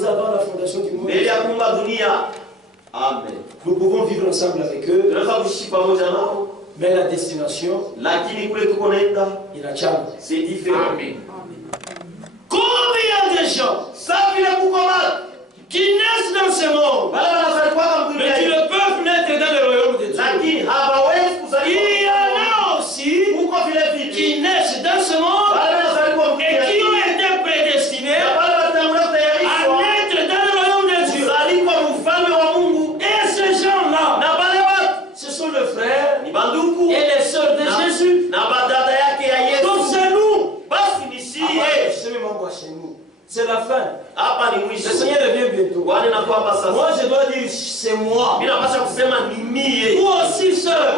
avant la fondation du monde. Amen. Nous pouvons vivre ensemble avec eux, mais la destination, il a changé. C'est différent. Amen. Combien de gens qui naissent dans ce monde, mais qui ne peuvent naître dans le royaume de Dieu? Il y en a aussi qui naissent dans ce monde et qui ont été prédestinés à naître dans le royaume de Dieu. Et ces gens-là, ce sont les frères et les sœurs de Jésus. Donc c'est nous. C'est la fin. Le Seigneur revient bientôt. Moi je dois dire c'est moi. Vous aussi sœurs,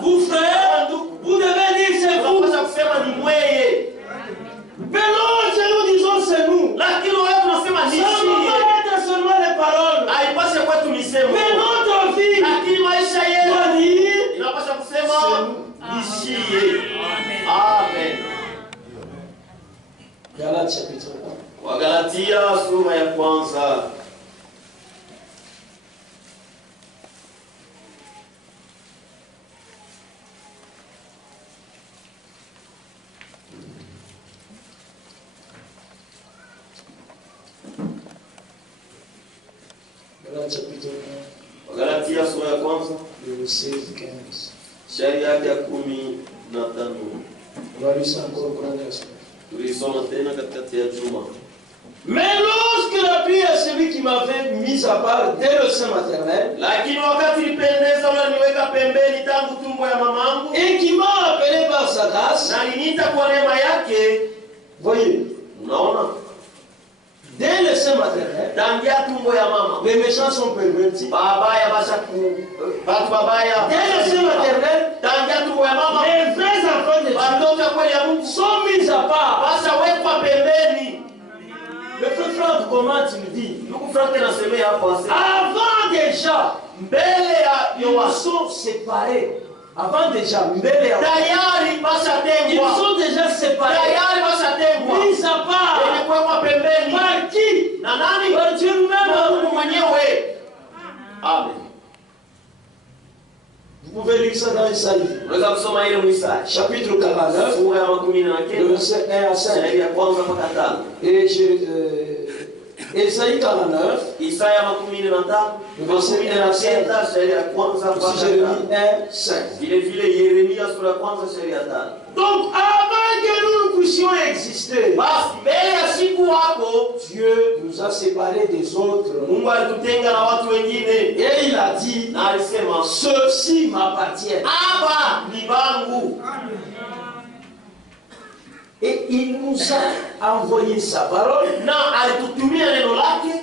vous frères, vous devez dire c'est vous. Mais non, nous disons c'est nous. Ça ne va pas être seulement les paroles. Mais notre vie doit dire c'est nous. Amen. Galates chapitre 1. Wagalatia sura ya kwanza. Galates chapitre 1. Wagalatia sura ya kwanza. Verset 15. Sharia ya 15. On va lire ça encore au cours de la semaine. Tulisoma tena katikati ya juma. Mais lorsque la pluie à celui qui m'avait mis à part dès le sein maternel, Lakini wakati nipendeza ule niweka pembeni tangu tumbo ya mamangu, et qui m'a appelé par sa grâce, na aliniita kwa neema yake. voyez, Unaona? dès le sein maternel, Tangia tumbo ya mama. les méchants sont pervertis. Babaya batu babaya. Dès le sein maternel, Tangia tumbo ya mama. les vrais enfants de Dieu Watoto kweli ya Mungu sont mis à part. basa wekwa pembeni. Le frère Franck, comment tu me dis? Ndugu Frank anasemea hapo asema. Avant déjà, Mbele ya ils Yohana. sont séparés. Avant déjà, mbele ya Tayari basa ils tengwa. sont déjà séparés. Tayari basa tengwa. Mis à part. Wenye kuwekwa pembeni. Par qui? Na nani? Par Dieu Mungu lui-même. mwenyewe. Amen. Vous pouvez lire ça dans Isaïe. Unaweza kusoma ile Isaya. Chapitre 49, Sura ya 19. verset 1 à 5. Shairi ya kwanza mpaka 5. Et Isaïe 49, Isaya 19. verset 1 à 5. Shairi ya kwanza mpaka aussi 5. Jérémie 1, 5. Vile vile Yeremia sura ya kwanza shairi ya 5. Donc, avant que nous puissions exister, Basi mbele ya siku wako Dieu nous a séparés des autres. Mungu alitutenga na watu wengine. Et il a dit, Na alisema ceux-ci m'appartiennent. aba ni bangu. Et il nous a envoyé sa parole Na alitutumia neno lake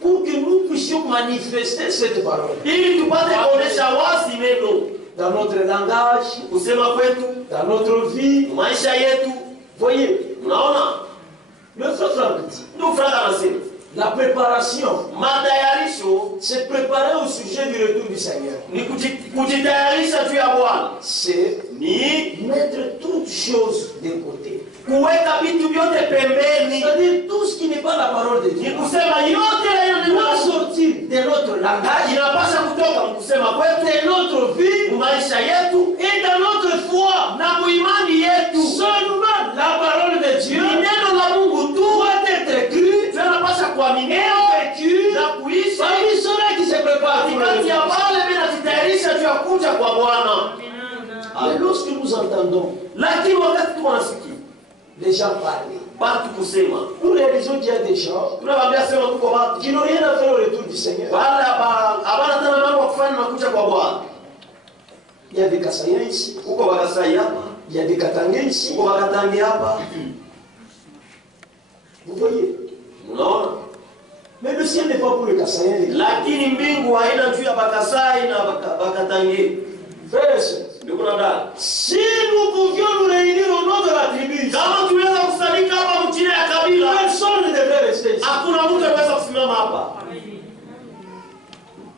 pour que nous puissions manifester cette parole. ili tupate kuonesha wazi neno Dans notre langage, kusema kwetu, dans notre vie. maisha yetu. Voyez, Unaona? le frère Franck dit, Ndugu Frank anasema la préparation, matayarisho c'est préparer au sujet du retour du Seigneur. ni kujitayarisha juu ya Bwana. C'est Ni mettre toutes choses de côté. kuweka vitu vyote pembeni. C'est-à-dire tout ce qui n'est pas la parole de Ni Dieu. kusema yote hayo Doit neno sortir de notre langage, inapaswa kutoka mkusema kwetu, de notre vie maisha yetu et dans notre foi. na muimani yetu. Seulement la parole de Dieu Ni neno la Mungu tu doit être écrite tunapaswa et kuaminiwa vécue na kuishi parmi ceux qui se préparent pour le katikati ya retour. wale wanajitayarisha juu ya kuja kwa Bwana. Mais lorsque nous entendons Lakini wakati tunasikia les gens parler, watu kusema, nous réalisons qu'il y a des gens tunawaambia sema tuko watu qui n'ont rien à faire au retour du Seigneur. wala habana tena mambo kufanya na kuja kwa Bwana. Il y a des Kassaïens ici, Uko Bakasai hapa, il y a des Katangais ici. uko Bakatangi hapa. Vous voyez? Unaona? Mais le ciel n'est pas pour les Kassaïens. Lakini mbingu haina juu ya Bakasai na Bakatangi. Frères et sœurs, Ndio kuna dada. si nous pouvions nous réunir au nom de la tribu, Kama tuliweza kusanyika hapa mchini ya kabila, personne ne devrait rester ici. hakuna mtu anaweza kusimama hapa.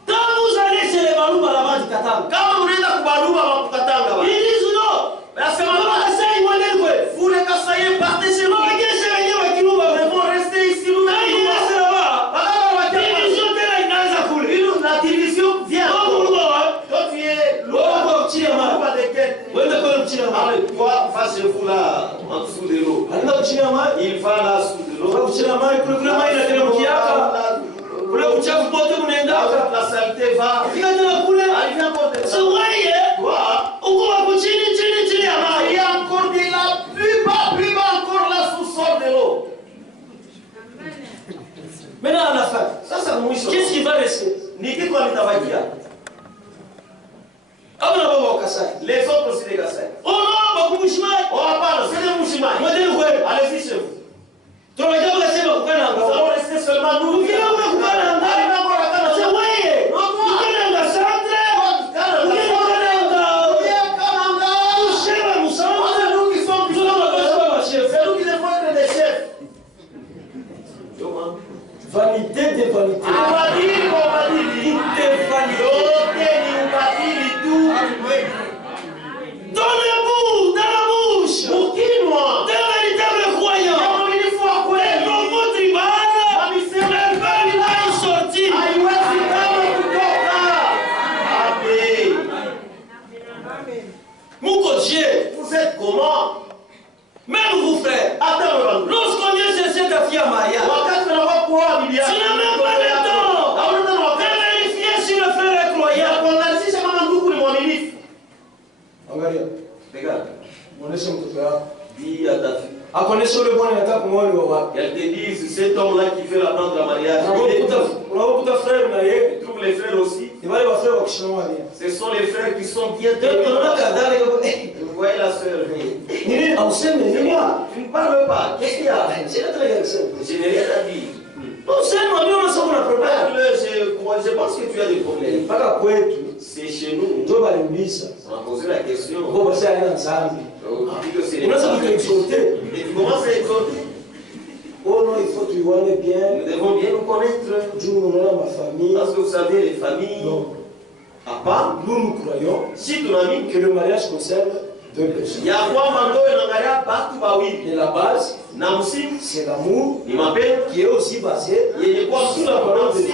Quand vous allez chez les Balouba là-bas du Katanga, Kama unaenda kubalua wa Katanga ils ba. disent non. Nasema Comment basi ça, ils vont dire quoi? vous les Kassaïens partez chez vous. Comment est-ce que les gens qui nous Ils vont vont rester ici nous. quand ils restent là-bas, Baba division telle inaanza kule. la division vient. Au Balouba, Toi tu es Balouba Chirama. Louba de quel? Wende kwa Chirama. Allez, toi, fâchez-vous là, en dessous de l'eau. Anaenda Chirama. Il va là sous de l'eau. Kwa Chirama kule kule maji inateremkiaka. Kule uchafu pote kunaendaka. La saleté va. Fika tena kule. Elle vient encore de ça. So wewe Toi, uko hapo chini ya il maji. y a encore de la plus bas encore là sous-sol de l'eau. Maintenant à la fin, Sasa mwisho. qu'est-ce qui va rester? Ni kitu alitabakia. Abana baba wakasai. Les autres aussi des Kassai. Oh non, bakumshimai. Oh, hapana, c'est des Mouchimai. Modèle kweli. Allez-y chez vous. Tunajua kusema kukana Nous ngao. allons rester seulement nous. Ukina ule kukana ngao. Sasa wewe, kukana ngao santre. Ukina kukana ngao. Ushema musantre. C'est nous qui sommes Tunabasaba chef. C'est nous qui devons être des chefs. Vanité de vanité. Ubadili kwa ubadili. Yote ni ubadili tu. Donnez-vous dans la bouche. Ukinwa. Des véritables croyants. Ya mwaminifu wa kweli. Propos tribal. Wamisema Ne peuvent pas y sortir. haiwezi kama kutoka. Amen. Muko Dieu. Vous êtes comment? Même vous frères. Attends, Lorsqu'on vient chercher ta fille à mariage. wakati tunakuwa kuoa bibi yako. Tu n'as même pas le temps Hauna tena de wakati. vérifier si le frère est Ya croyant. kuangalisha kama ndugu ni mwaminifu. Angalia, Regarde. muoneshe mtoto wako. Dis à ta fille. Akuoneshe ule bwana anataka kumwoa ni wa wapi. Elle te dit, cet homme-là qui fait la plante de la mariage, Unakuta frère na yeye. tu trouves les frères aussi. Ni wale wa frère wa kushinoa ni. Ce sont les frères qui sont bien Ndio tenus. tunaona kadhalika kwa Vous voyez la sœur. nini auseme C'est nini? moi, tu ne parles pas. Qu'est-ce qu'il y a? Sina tena kusema. Je n'ai rien à dire. Useme ndio unasema kuna problem. Je pense que tu as des problèmes. Mpaka kwetu C'est chez nous. ndio waliuliza. On a posé la question. Kwa basi ana nzambi. On dit que c'est les Unaweza femmes. kuexalter. Et tu commences à exhorter. Oh non, il faut tuione bien. Nous devons bien nous connaître. Juu unaona ma famille. Parce que vous savez, les familles, Non. à part, Nous nous croyons si ton ami, que le mariage concerne deux personnes. il y a quoi, Mando et Nangaya, partout, bah oui. Et la base, Namusi, c'est l'amour il m'appelle. qui est aussi basé Il y a quoi, sur la parole de Dieu.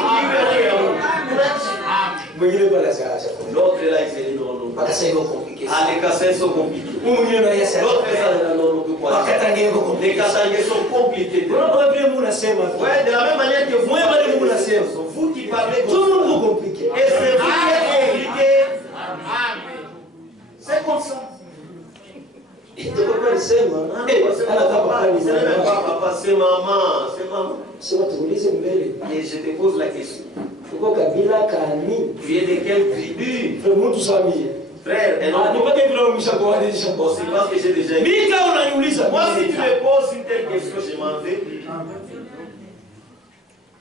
Mwingine pale asiacha. L'autre là, il s'est dit non, non. Akasema iko compliqué. Ah, les cassins sont compliqués. Mwingine na yeye L'autre asiacha. là, non, non, de quoi. Akatangia iko Les compliqué. cassangais sont compliqués. Unaona vile Mungu anasema. Ouais, de la même manière que vous, Moi, madame, vous la c'est vous qui parlez Tout le comme monde ça. est compliqué. Et c'est vous qui êtes compliqué. C'est comme ça. Ndio kwa alisema. C'est Anataka pale c'est même pas papa, c'est maman. C'est maman. Sema tuulize mbele. Et je te pose la question. Uko kabila kani? Tu es de quelle tribu? Frère mtu samie. Frère, et Ah, non. nipate vile umeshakuadisha. Bon, c'est parce que j'ai déjà dit. Mimi kama unaniuliza. Moi, si tu me poses une telle question, je m'en vais.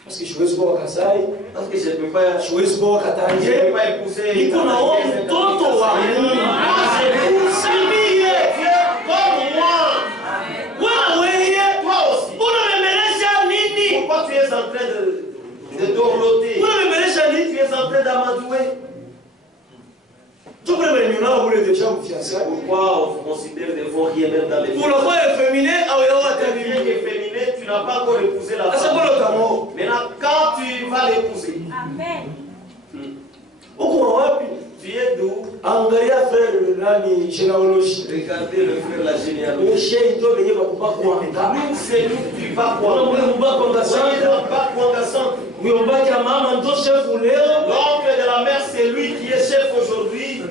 Parce que siwezi kuwa Kasai, Parce que je ne peux pas. siwezi kuwa Je ne Katanje. peux pas épouser. Niko na wewe mtoto wa Mungu. Usamie. Comme moi. Wewe Toi aussi. unamembelesha nini? Pourquoi tu es en train de dorloter? Unamembelesha Tu nini? es en train d'amadouer. Tu peux me niona ule déjà mfiançailles. Pourquoi on vous considère des vents qui émergent dans les Pour le fois efféminé au yao Tu es bien atani. efféminé, tu n'as pas encore épousé la Asa femme. kwa kamo. Maintenant, quand tu vas l'épouser, Uko wapi? tu es d'où? Angalia frère nani généalogie. Regardez le frère la Le généalogie. chien ndio benye bakupa kuanga. Nous, c'est nous qui va Kuna quoi? mule mbako Soyez ngasanga. dans pas quoi centre. Myombaki ya mama ndo chef leo. L'oncle de la mère, c'est lui qui est chef aujourd'hui.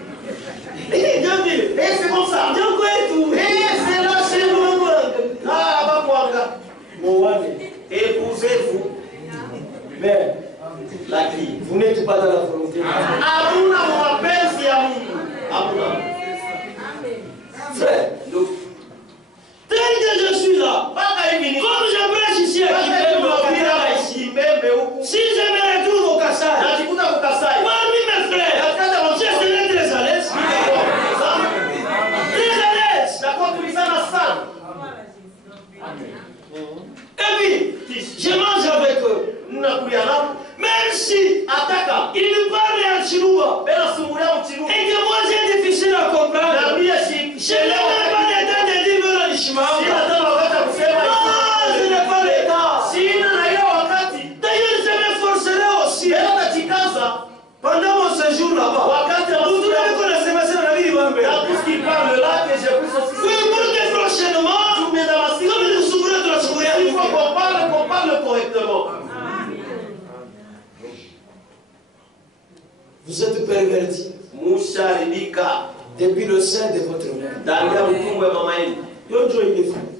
Eh, ndio vile. Et c'est comme tu pas dans la volonté. Hamuna mapenzi ya Mungu. Hamuna. Frère, tel que je suis là, comme je prêche ici à Kibembe, si je me retrouve au Kassai, parmi mes frères, je serai très à l'aise. Très à l'aise. Et puis, je mange avec eux. Même si ils me parlent en chinois et que moi j'ai difficile à comprendre, je n'ai même pas le temps de dire le Ishmael. Non, je n'ai pas le temps. D'ailleurs, je m'efforcerai aussi pendant mon séjour là-bas. Vous trouvez qu'on a semé dans la vie de Bambé. Oui, pour que prochainement, comme nous s'ouvrir de la souveraineté, il faut qu'on parle correctement. Vous êtes pervertis depuis le sein de votre mère.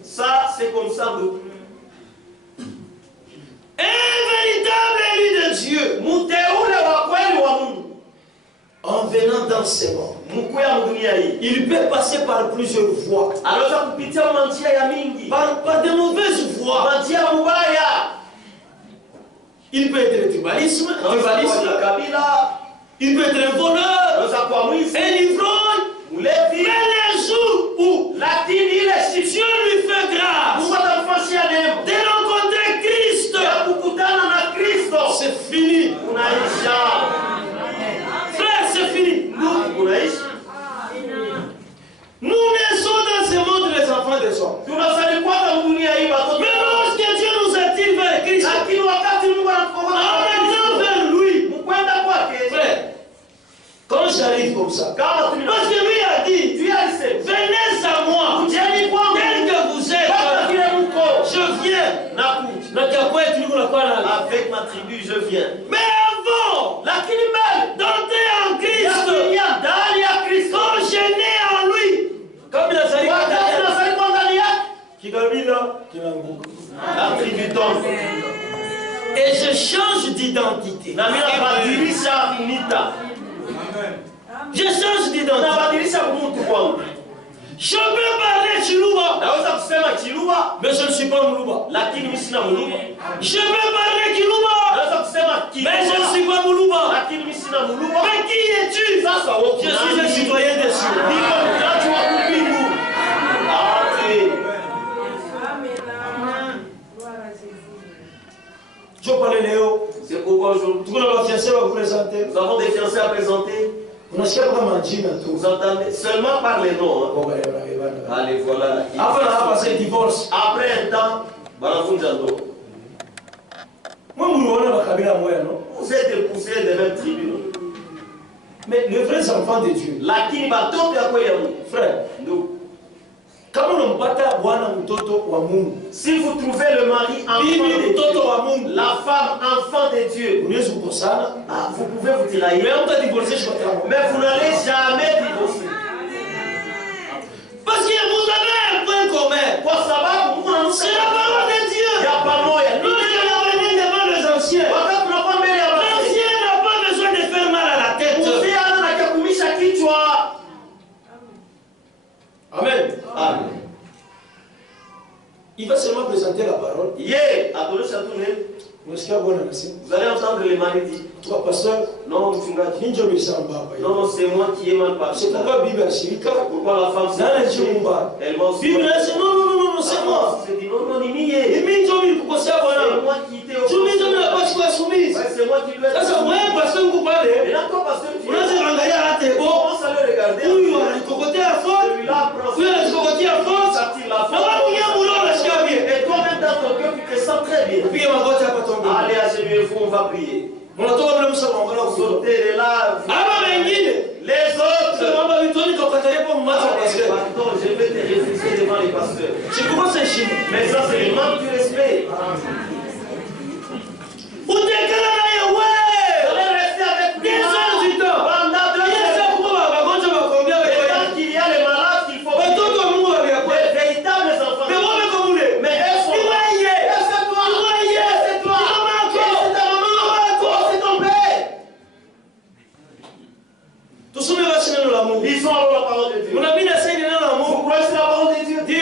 Ça, c'est comme ça. Un véritable élu de Dieu, en venant dans ce monde, il peut passer par plusieurs voies. Par de mauvaises voies. Il peut être tribalisme, il peut être un voleur, un ivrogne, mais les jours où Dieu lui fait grâce de rencontrer Christ, c'est fini. Frère, c'est fini. Nous naissons dans ce monde les enfants des hommes. Mais lorsque Dieu nous attire vers Christ, en maintenant vers lui, frère, quand j'arrive comme ça, parce que lui a dit, venez à moi, tel que vous êtes, je viens. Avec ma tribu, je viens. Mais avant d'entrer en Christ, comme je nais en lui, comme il a sali la tribu tombe. et je change d'identité. Je change d'identité. Je peux parler Chiluba, mais je ne suis pas Muluba. Je peux parler Kiluba, mais je ne suis pas Muluba. Mais qui es-tu? Je suis un citoyen des cieux. Je parle Léo. C'est pourquoi aujourd'hui, Nous avons fiancé à vous présenter. nous avons des fiancés à présenter. Vous entendez seulement par les noms. Hein. Allez, voilà. Après, on a passé le divorce. Après un temps, vous êtes des poussières des mêmes tribus. Non? Mais les vrais enfants de Dieu, frère, nous. Si vous trouvez le mari enfant de Dieu, la femme enfant de Dieu, vous pouvez vous tirailler. Mais vous n'allez jamais divorcer. Parce que vous avez un point commun. C'est la parole de Dieu. Lorsque vous venez devant les anciens, l'ancien n'a pas besoin de faire mal à la tête. Amen. Amen. Il va seulement présenter la parole. Vous allez entendre les maladies. Toi, pasteur, non, c'est moi qui ai mal parlé. c'est pourquoi la Bible est pourquoi la femme elle m'a aussi Bible est non, c'est moi. C'est dit non, C'est moi qui t'ai c'est moi qui dois être. sasa wewe pasteur mkubale Et là, toi, pasteur, tu unaweza kuangalia hata commence à le regarder. huyu anajikokotea faute Celui-là prend huyu anajikokotea faute s'attire la na faute. watu nyambo leo nasikia bien Et toi-même dans ton cœur, tu te sens très bien. piga magoti hapa tombe Allez, agenouillez-vous, on va prier. mnatoka mle msaba ngala kusote Sortez de là. aba wengine Les autres. mambo vitoni tukatalia kwa mmacho Allez, pasteur pardon, je vais te refuser devant les pasteurs. c'est comment c'est chine Mais ça, c'est le manque du respect. utekana naye wewe Vous allez rester avec lui. 2 heures du temps Pendant 2 Yesu heures. akuba bagonja bakombia Et wewe quand il y a les malades, il faut watoto wa Mungu waliakwa les véritables enfants. mais wewe comme ule Mais elles sont là. iwaye C'est toi. C'est toi. C'est ton père. Lisons alors la parole de Dieu. Vous croyez que c'est la parole de Dieu? C'est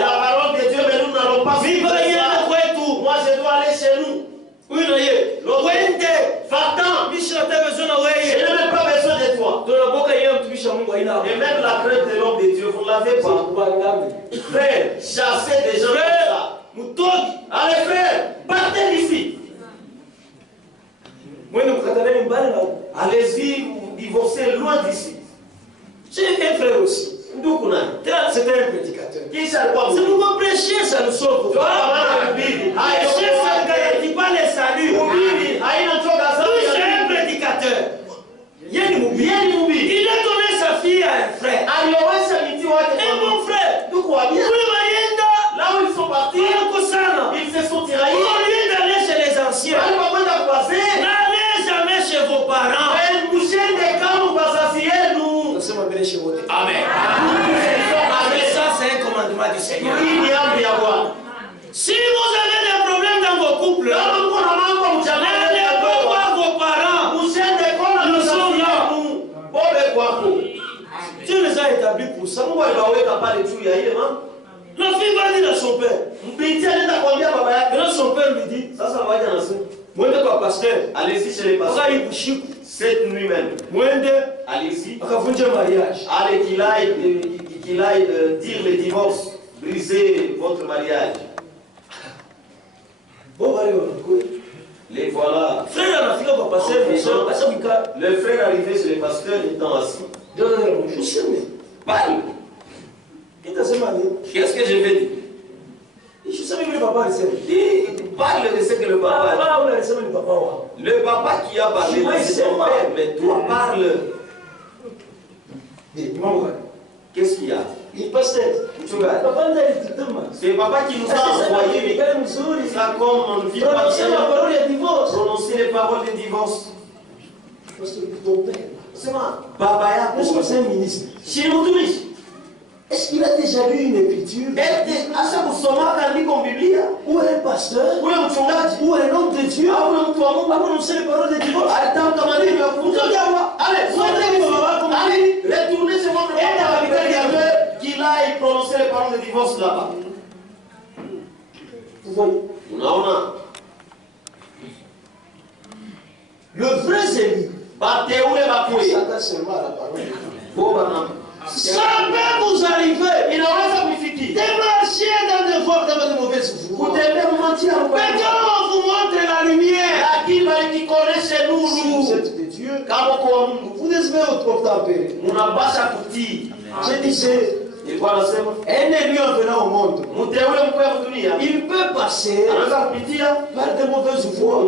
la parole de Dieu, mais nous n'allons pas suivre ça. Moi, je dois aller chez nous. Va-t'en. Je n'ai même pas besoin de toi. Et même la crainte de l'homme de Dieu, vous ne l'avez pas. Frère, chassez des gens comme ça. Allez frère, partez d'ici. Allez-y, vous divorcez loin d'ici. J'ai un frère aussi. C'était un prédicateur. C'est pourquoi prêcher, ça nous sauve. Prêcher, ça ne garantit pas les saluts. C'est un prédicateur. Il a donné sa fille à un frère. Un bon frère. Là où ils sont partis, ils se sont tiraillés. Au lieu d'aller chez les anciens, n'allez jamais chez vos parents. Amen. Ça, c'est un commandement du Seigneur. Si vous avez des problèmes dans vos couples, n'allez pas voir vos parents. Nous sommes là. Dieu les a établis pour ça. La fille va dire à son père. Quand son père lui dit, allez-y chez les pasteurs. Cette nuit même. Allez-y. Allez qu'il aille dire le divorce. Briser votre mariage. Les voilà. Le frère arrivé chez le pasteur étant assis. Parle. Qu'est-ce que je vais dire? Parle de ce que le papa a dit. Le papa qui a parlé, c'est ton père, mais toi parle. Qu'est-ce qu'il y a? C'est papa qui nous a envoyé. Ça comme on ne vit pas prononcer les paroles de divorce. C'est moi. Papa, c'est un ministre. Chez nous, est-ce qu'il a déjà lu une écriture? Ou un pasteur? Ou un homme de Dieu? A prononcé les paroles de divorce? Allez, retournez chez votre père qu'il aille prononcer les paroles de divorce là-bas. Le vrai Zélie s'attache seulement à la parole de Dieu. Ça peut vous arriver de marcher dans de mauvaises voies. Mais quand on vous montre la lumière, si vous êtes de Dieu, vous devez obtempérer. Je disais, un élu en venant au monde, il peut passer par de mauvaises voies.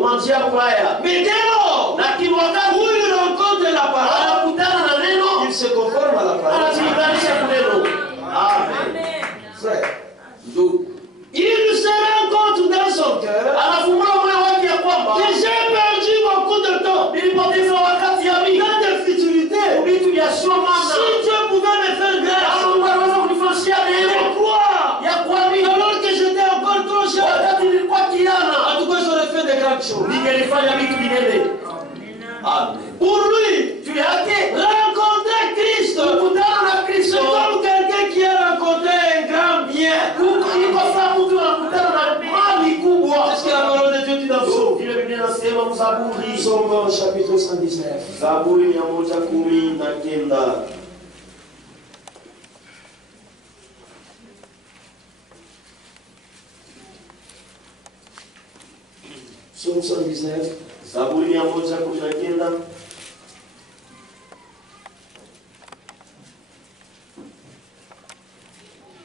Mais dès lors où il rencontre la parole, il se conforme à la parole. Amen. Frère, il se rend compte dans son cœur que j'ai perdu beaucoup de temps dans des futilités. Si Dieu pouvait me faire grâce de croire alors que j'étais encore trop jeune, en tout cas j'aurais fait de grandes choses. Pour lui, rencontrer Christ, c'est comme quelqu'un qui a rencontré un grand bien. Est-ce que la parole de Dieu dit dans le Psaume chapitre 119? Psaume 119.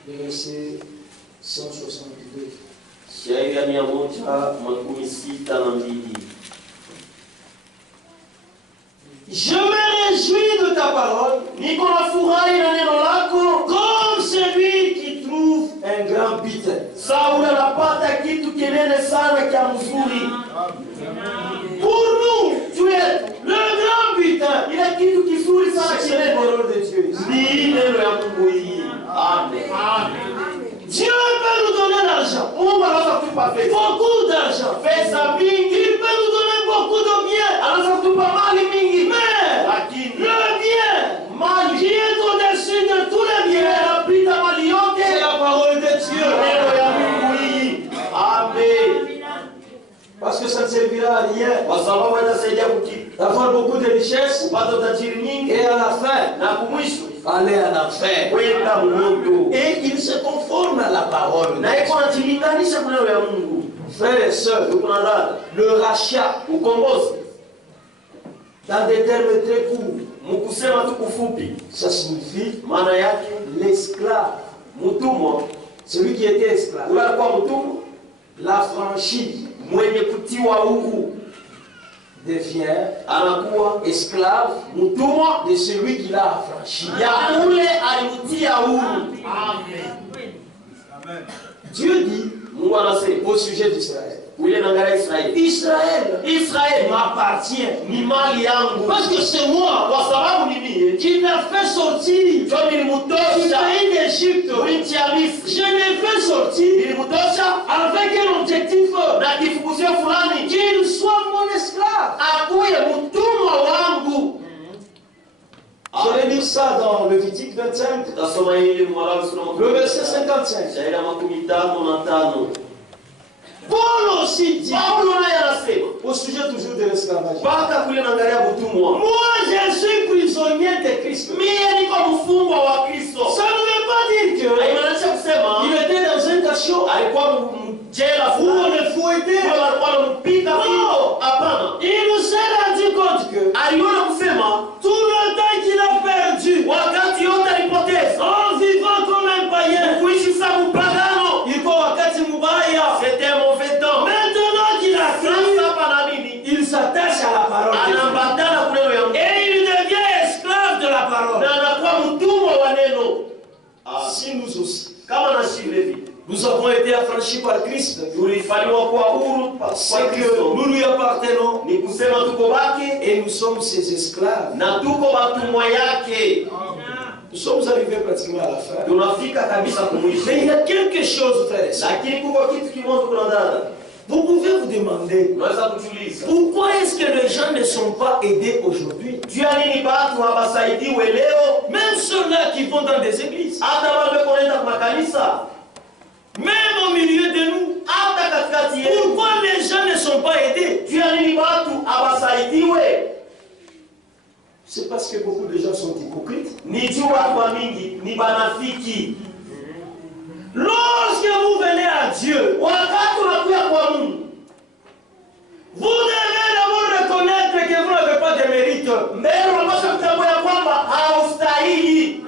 Verset 162. Je me réjouis de ta parole, comme celui qui trouve un grand butin. Pour nous, tu es le grand butin. C'est la parole de Dieu. Dieu peut nous donner l'argent. Beaucoup d'argent. Il peut nous donner beaucoup de biens. Mais le bien d'avoir beaucoup de richesses, kupata utajiri nyingi, et à la fin, na kumwisho aller en enfer. kwenda moto. Et il se conforme à la parole. Na iko najilinganisha kwa neno ya Mungu. Frères et sœurs, le rachat, ukombozi, dans des termes très courts, mkusema tu kufupi, ça signifie maana yake l'esclave, mtumwa, celui qui était esclave, yule alikuwa mtumwa, l'affranchi, mwenye kutiwa huru devient anakuwa esclave, mtumwa de celui qui l'a affranchi. ya ule alimtia huru. Amen. Dieu dit Mungu anasema au sujet d'Israël, ule naangalia Israeli, Israeli m'appartient, ni mali yangu, parce que c'est moi kwa sababu ni mimi qui l'a fait sortir ndio du nilimtosha pays d'Égypte. nchi ya Misri, Je l'ai fait sortir nilimtosha avec un objectif, na kifukuzio fulani, qu'il soit mon esclave. akuye mtumwa wangu. Je vais lire ça dans Lévitique 25, Tutasoma hili Mwarami sura le verset 55. shairi ya 55. Paul aussi dit, Paulo naye anasema au sujet toujours de l'esclavage, mpaka kule naangalia utumwa, moi je suis prisonnier de Christ. mie niko mfungwa wa Kristo. Ça ne veut pas dire que Haimaanisha kusema il était dans un cachot alikuwa mjela où on fulani, le fouettait. wala alikuwa anampiga fimbo. Hapana, Il s'est rendu compte que aliona kusema tout le temps qu'il a perdu wakati yote alipoteza en vivant comme un païen, kuishi sa mpagano, ilikuwa wakati mubaya. c'était un mauvais temps. Maintenant qu'il a fini, Sasa hapa na nini, il s'attache à la parole de Dieu. anaambatana kuneno ya Mungu Et il devient esclave de la parole. na anakuwa mtumwa wa neno. Si nous aussi, Kama na shilevi nous avons été affranchis par Christ, tulifanywa kuwa huru kwa c'est que Kristo, nous lui appartenons ni kusema tuko baki et nous sommes ses esclaves. na tuko watumwa yake. Nous sommes arrivés pratiquement à la fin. Tunafika kabisa kumwisho, Mais il y a quelque chose, frères et sœurs. lakini kuko kitu kimoja kuna dada, Vous pouvez vous demander unaweza kutuliza pourquoi est-ce que les gens ne sont pas aidés aujourd'hui? juu ya nini batu hawasaidiwe leo, Même ceux-là qui vont dans des églises, hata wale wanaenda kwa makanisa, même au milieu de nous. hata katikati yetu. Pourquoi les gens ne sont pas aidés? Juu ya nini batu hawasaidiwe? C'est parce que beaucoup de gens sont hypocrites. Ni juu watu wa mingi ni banafiki. Lorsque vous venez à Dieu, Wakati unakuja kwa Mungu, vous devez d'abord reconnaître que vous n'avez pas de mérite. mbele unapaswa kutambua ya kwamba haustahili.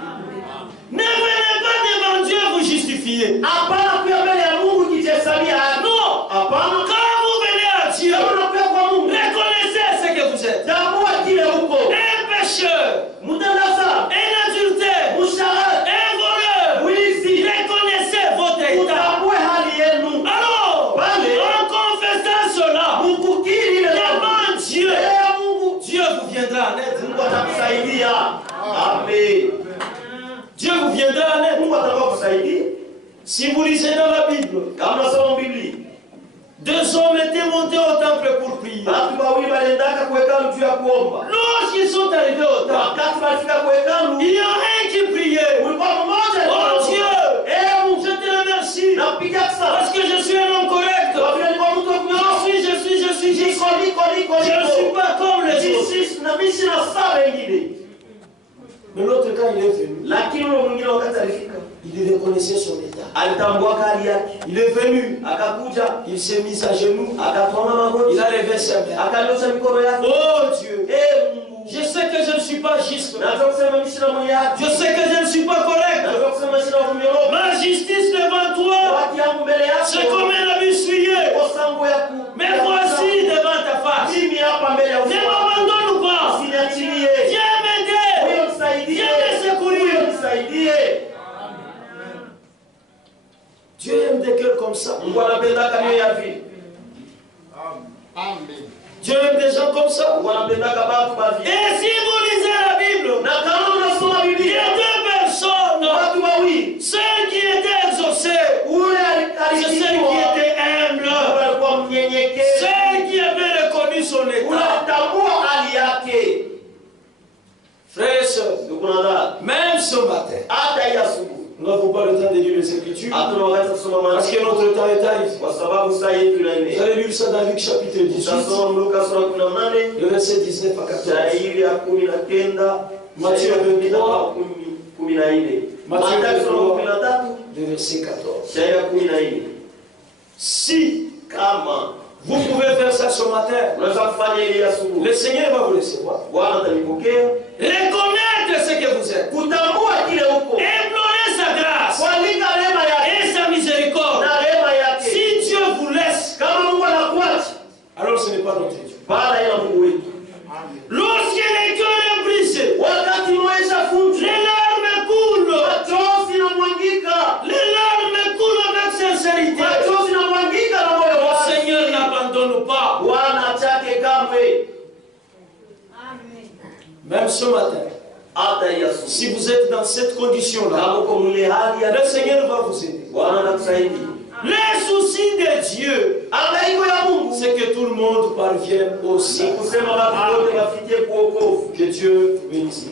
Ne venez pas devant Dieu vous justifier. Hapana kuja mbele ya Mungu kujihesabia haki. Non. Hapana. Quand vous venez à Dieu, Kama unakuja kwa Mungu, reconnaissez ce que vous êtes. tambua kile uko. Un pécheur, Mtandasa, un adultère, mshahara, un voleur. wizi, Reconnaissez votre état. utambue hali yenu. Alors, Vale. en confessant cela, Mkukiri ile mambo. devant Dieu, Mbele ya Mungu, Dieu vous viendra en aide. Mungu atakusaidia. Amen. Dieu vous viendra en aide. Mungu atakusaidia. Si vous lisez dans la Bible, Kama unasoma Biblia, deux hommes étaient montés au temple pour prier. watu wawili waliendaka kwa hekalu juu ya kuomba. Lorsqu'ils sont arrivés au temple, Wakati walifika kwa hekalu, il y en a un qui priait. ulikuwa mmoja Oh Dieu, Mungu, je te remercie nakupigia sana. parce que je suis un homme correct. Kwa vile nilikuwa mtu wa kunyoosha. Je suis. Je ne suis pas comme les autres. Sisi na mimi sina saa wengine. Mais l'autre, quand il est venu, Lakini yule mwingine wakati alifika, il reconnaissait son état. alitambua hali yake. Il est venu, Akakuja, il s'est mis à genoux, akatwama il magoti, a levé sa main. akanyosha mikono yake. Oh Dieu, Mungu, je sais que je ne suis pas juste. naweza kusema mimi sina mwenye haki. Je sais que je ne suis pas correct. Naweza kusema sina kunyoroka. Ma justice devant toi, Haki yangu mbele yako. c'est comme un habit souillé. Kwa sangu ya ku. Mais voici devant ta face. Mimi hapa mbele ya Ne uso wako. m'abandonne pas. Usiniachilie. Viens m'aider. Huyo msaidie. Viens me secourir. Huyo msaidie. Dieu aime des cœurs comme ça. Mungu anapenda mioyo ya vile. Amen. Dieu aime des gens comme ça. Mungu anapenda watu wa vile. Et si vous lisez la Bible, Na kama unasoma il y Biblia, a deux personnes. watu wawili. Ceux qui étaient exaucés, Ule c'est ceux qui étaient humbles. alikuwa mnyenyekevu. Ceux qui avaient reconnu son Ule état. alitambua hali yake. Frères et sœurs, Ndugu na dada, même ce matin, hata hii asubuhi Nous n'avons pas le temps de lire les Écritures. Parce que notre temps est arrivé. Vous allez lire ça dans Luc chapitre 18. Le verset 19 à 14. Matthieu 23. Matthieu 23. Le verset 14. Si vous pouvez faire ça ce matin, le Seigneur va vous recevoir. Reconnaître ce que vous êtes. Implorer sa grâce et sa miséricorde. Si Dieu vous laisse, alors ce n'est pas notre Dieu. Lorsque les cœurs est brisé, les larmes coulent. Les larmes coulent avec sincérité. Le Seigneur n'abandonne pas. Même ce matin, si vous êtes dans cette condition-là, le Seigneur va vous aider. Les soucis de Dieu, c'est que tout le monde parvienne au ciel. Que Dieu bénisse.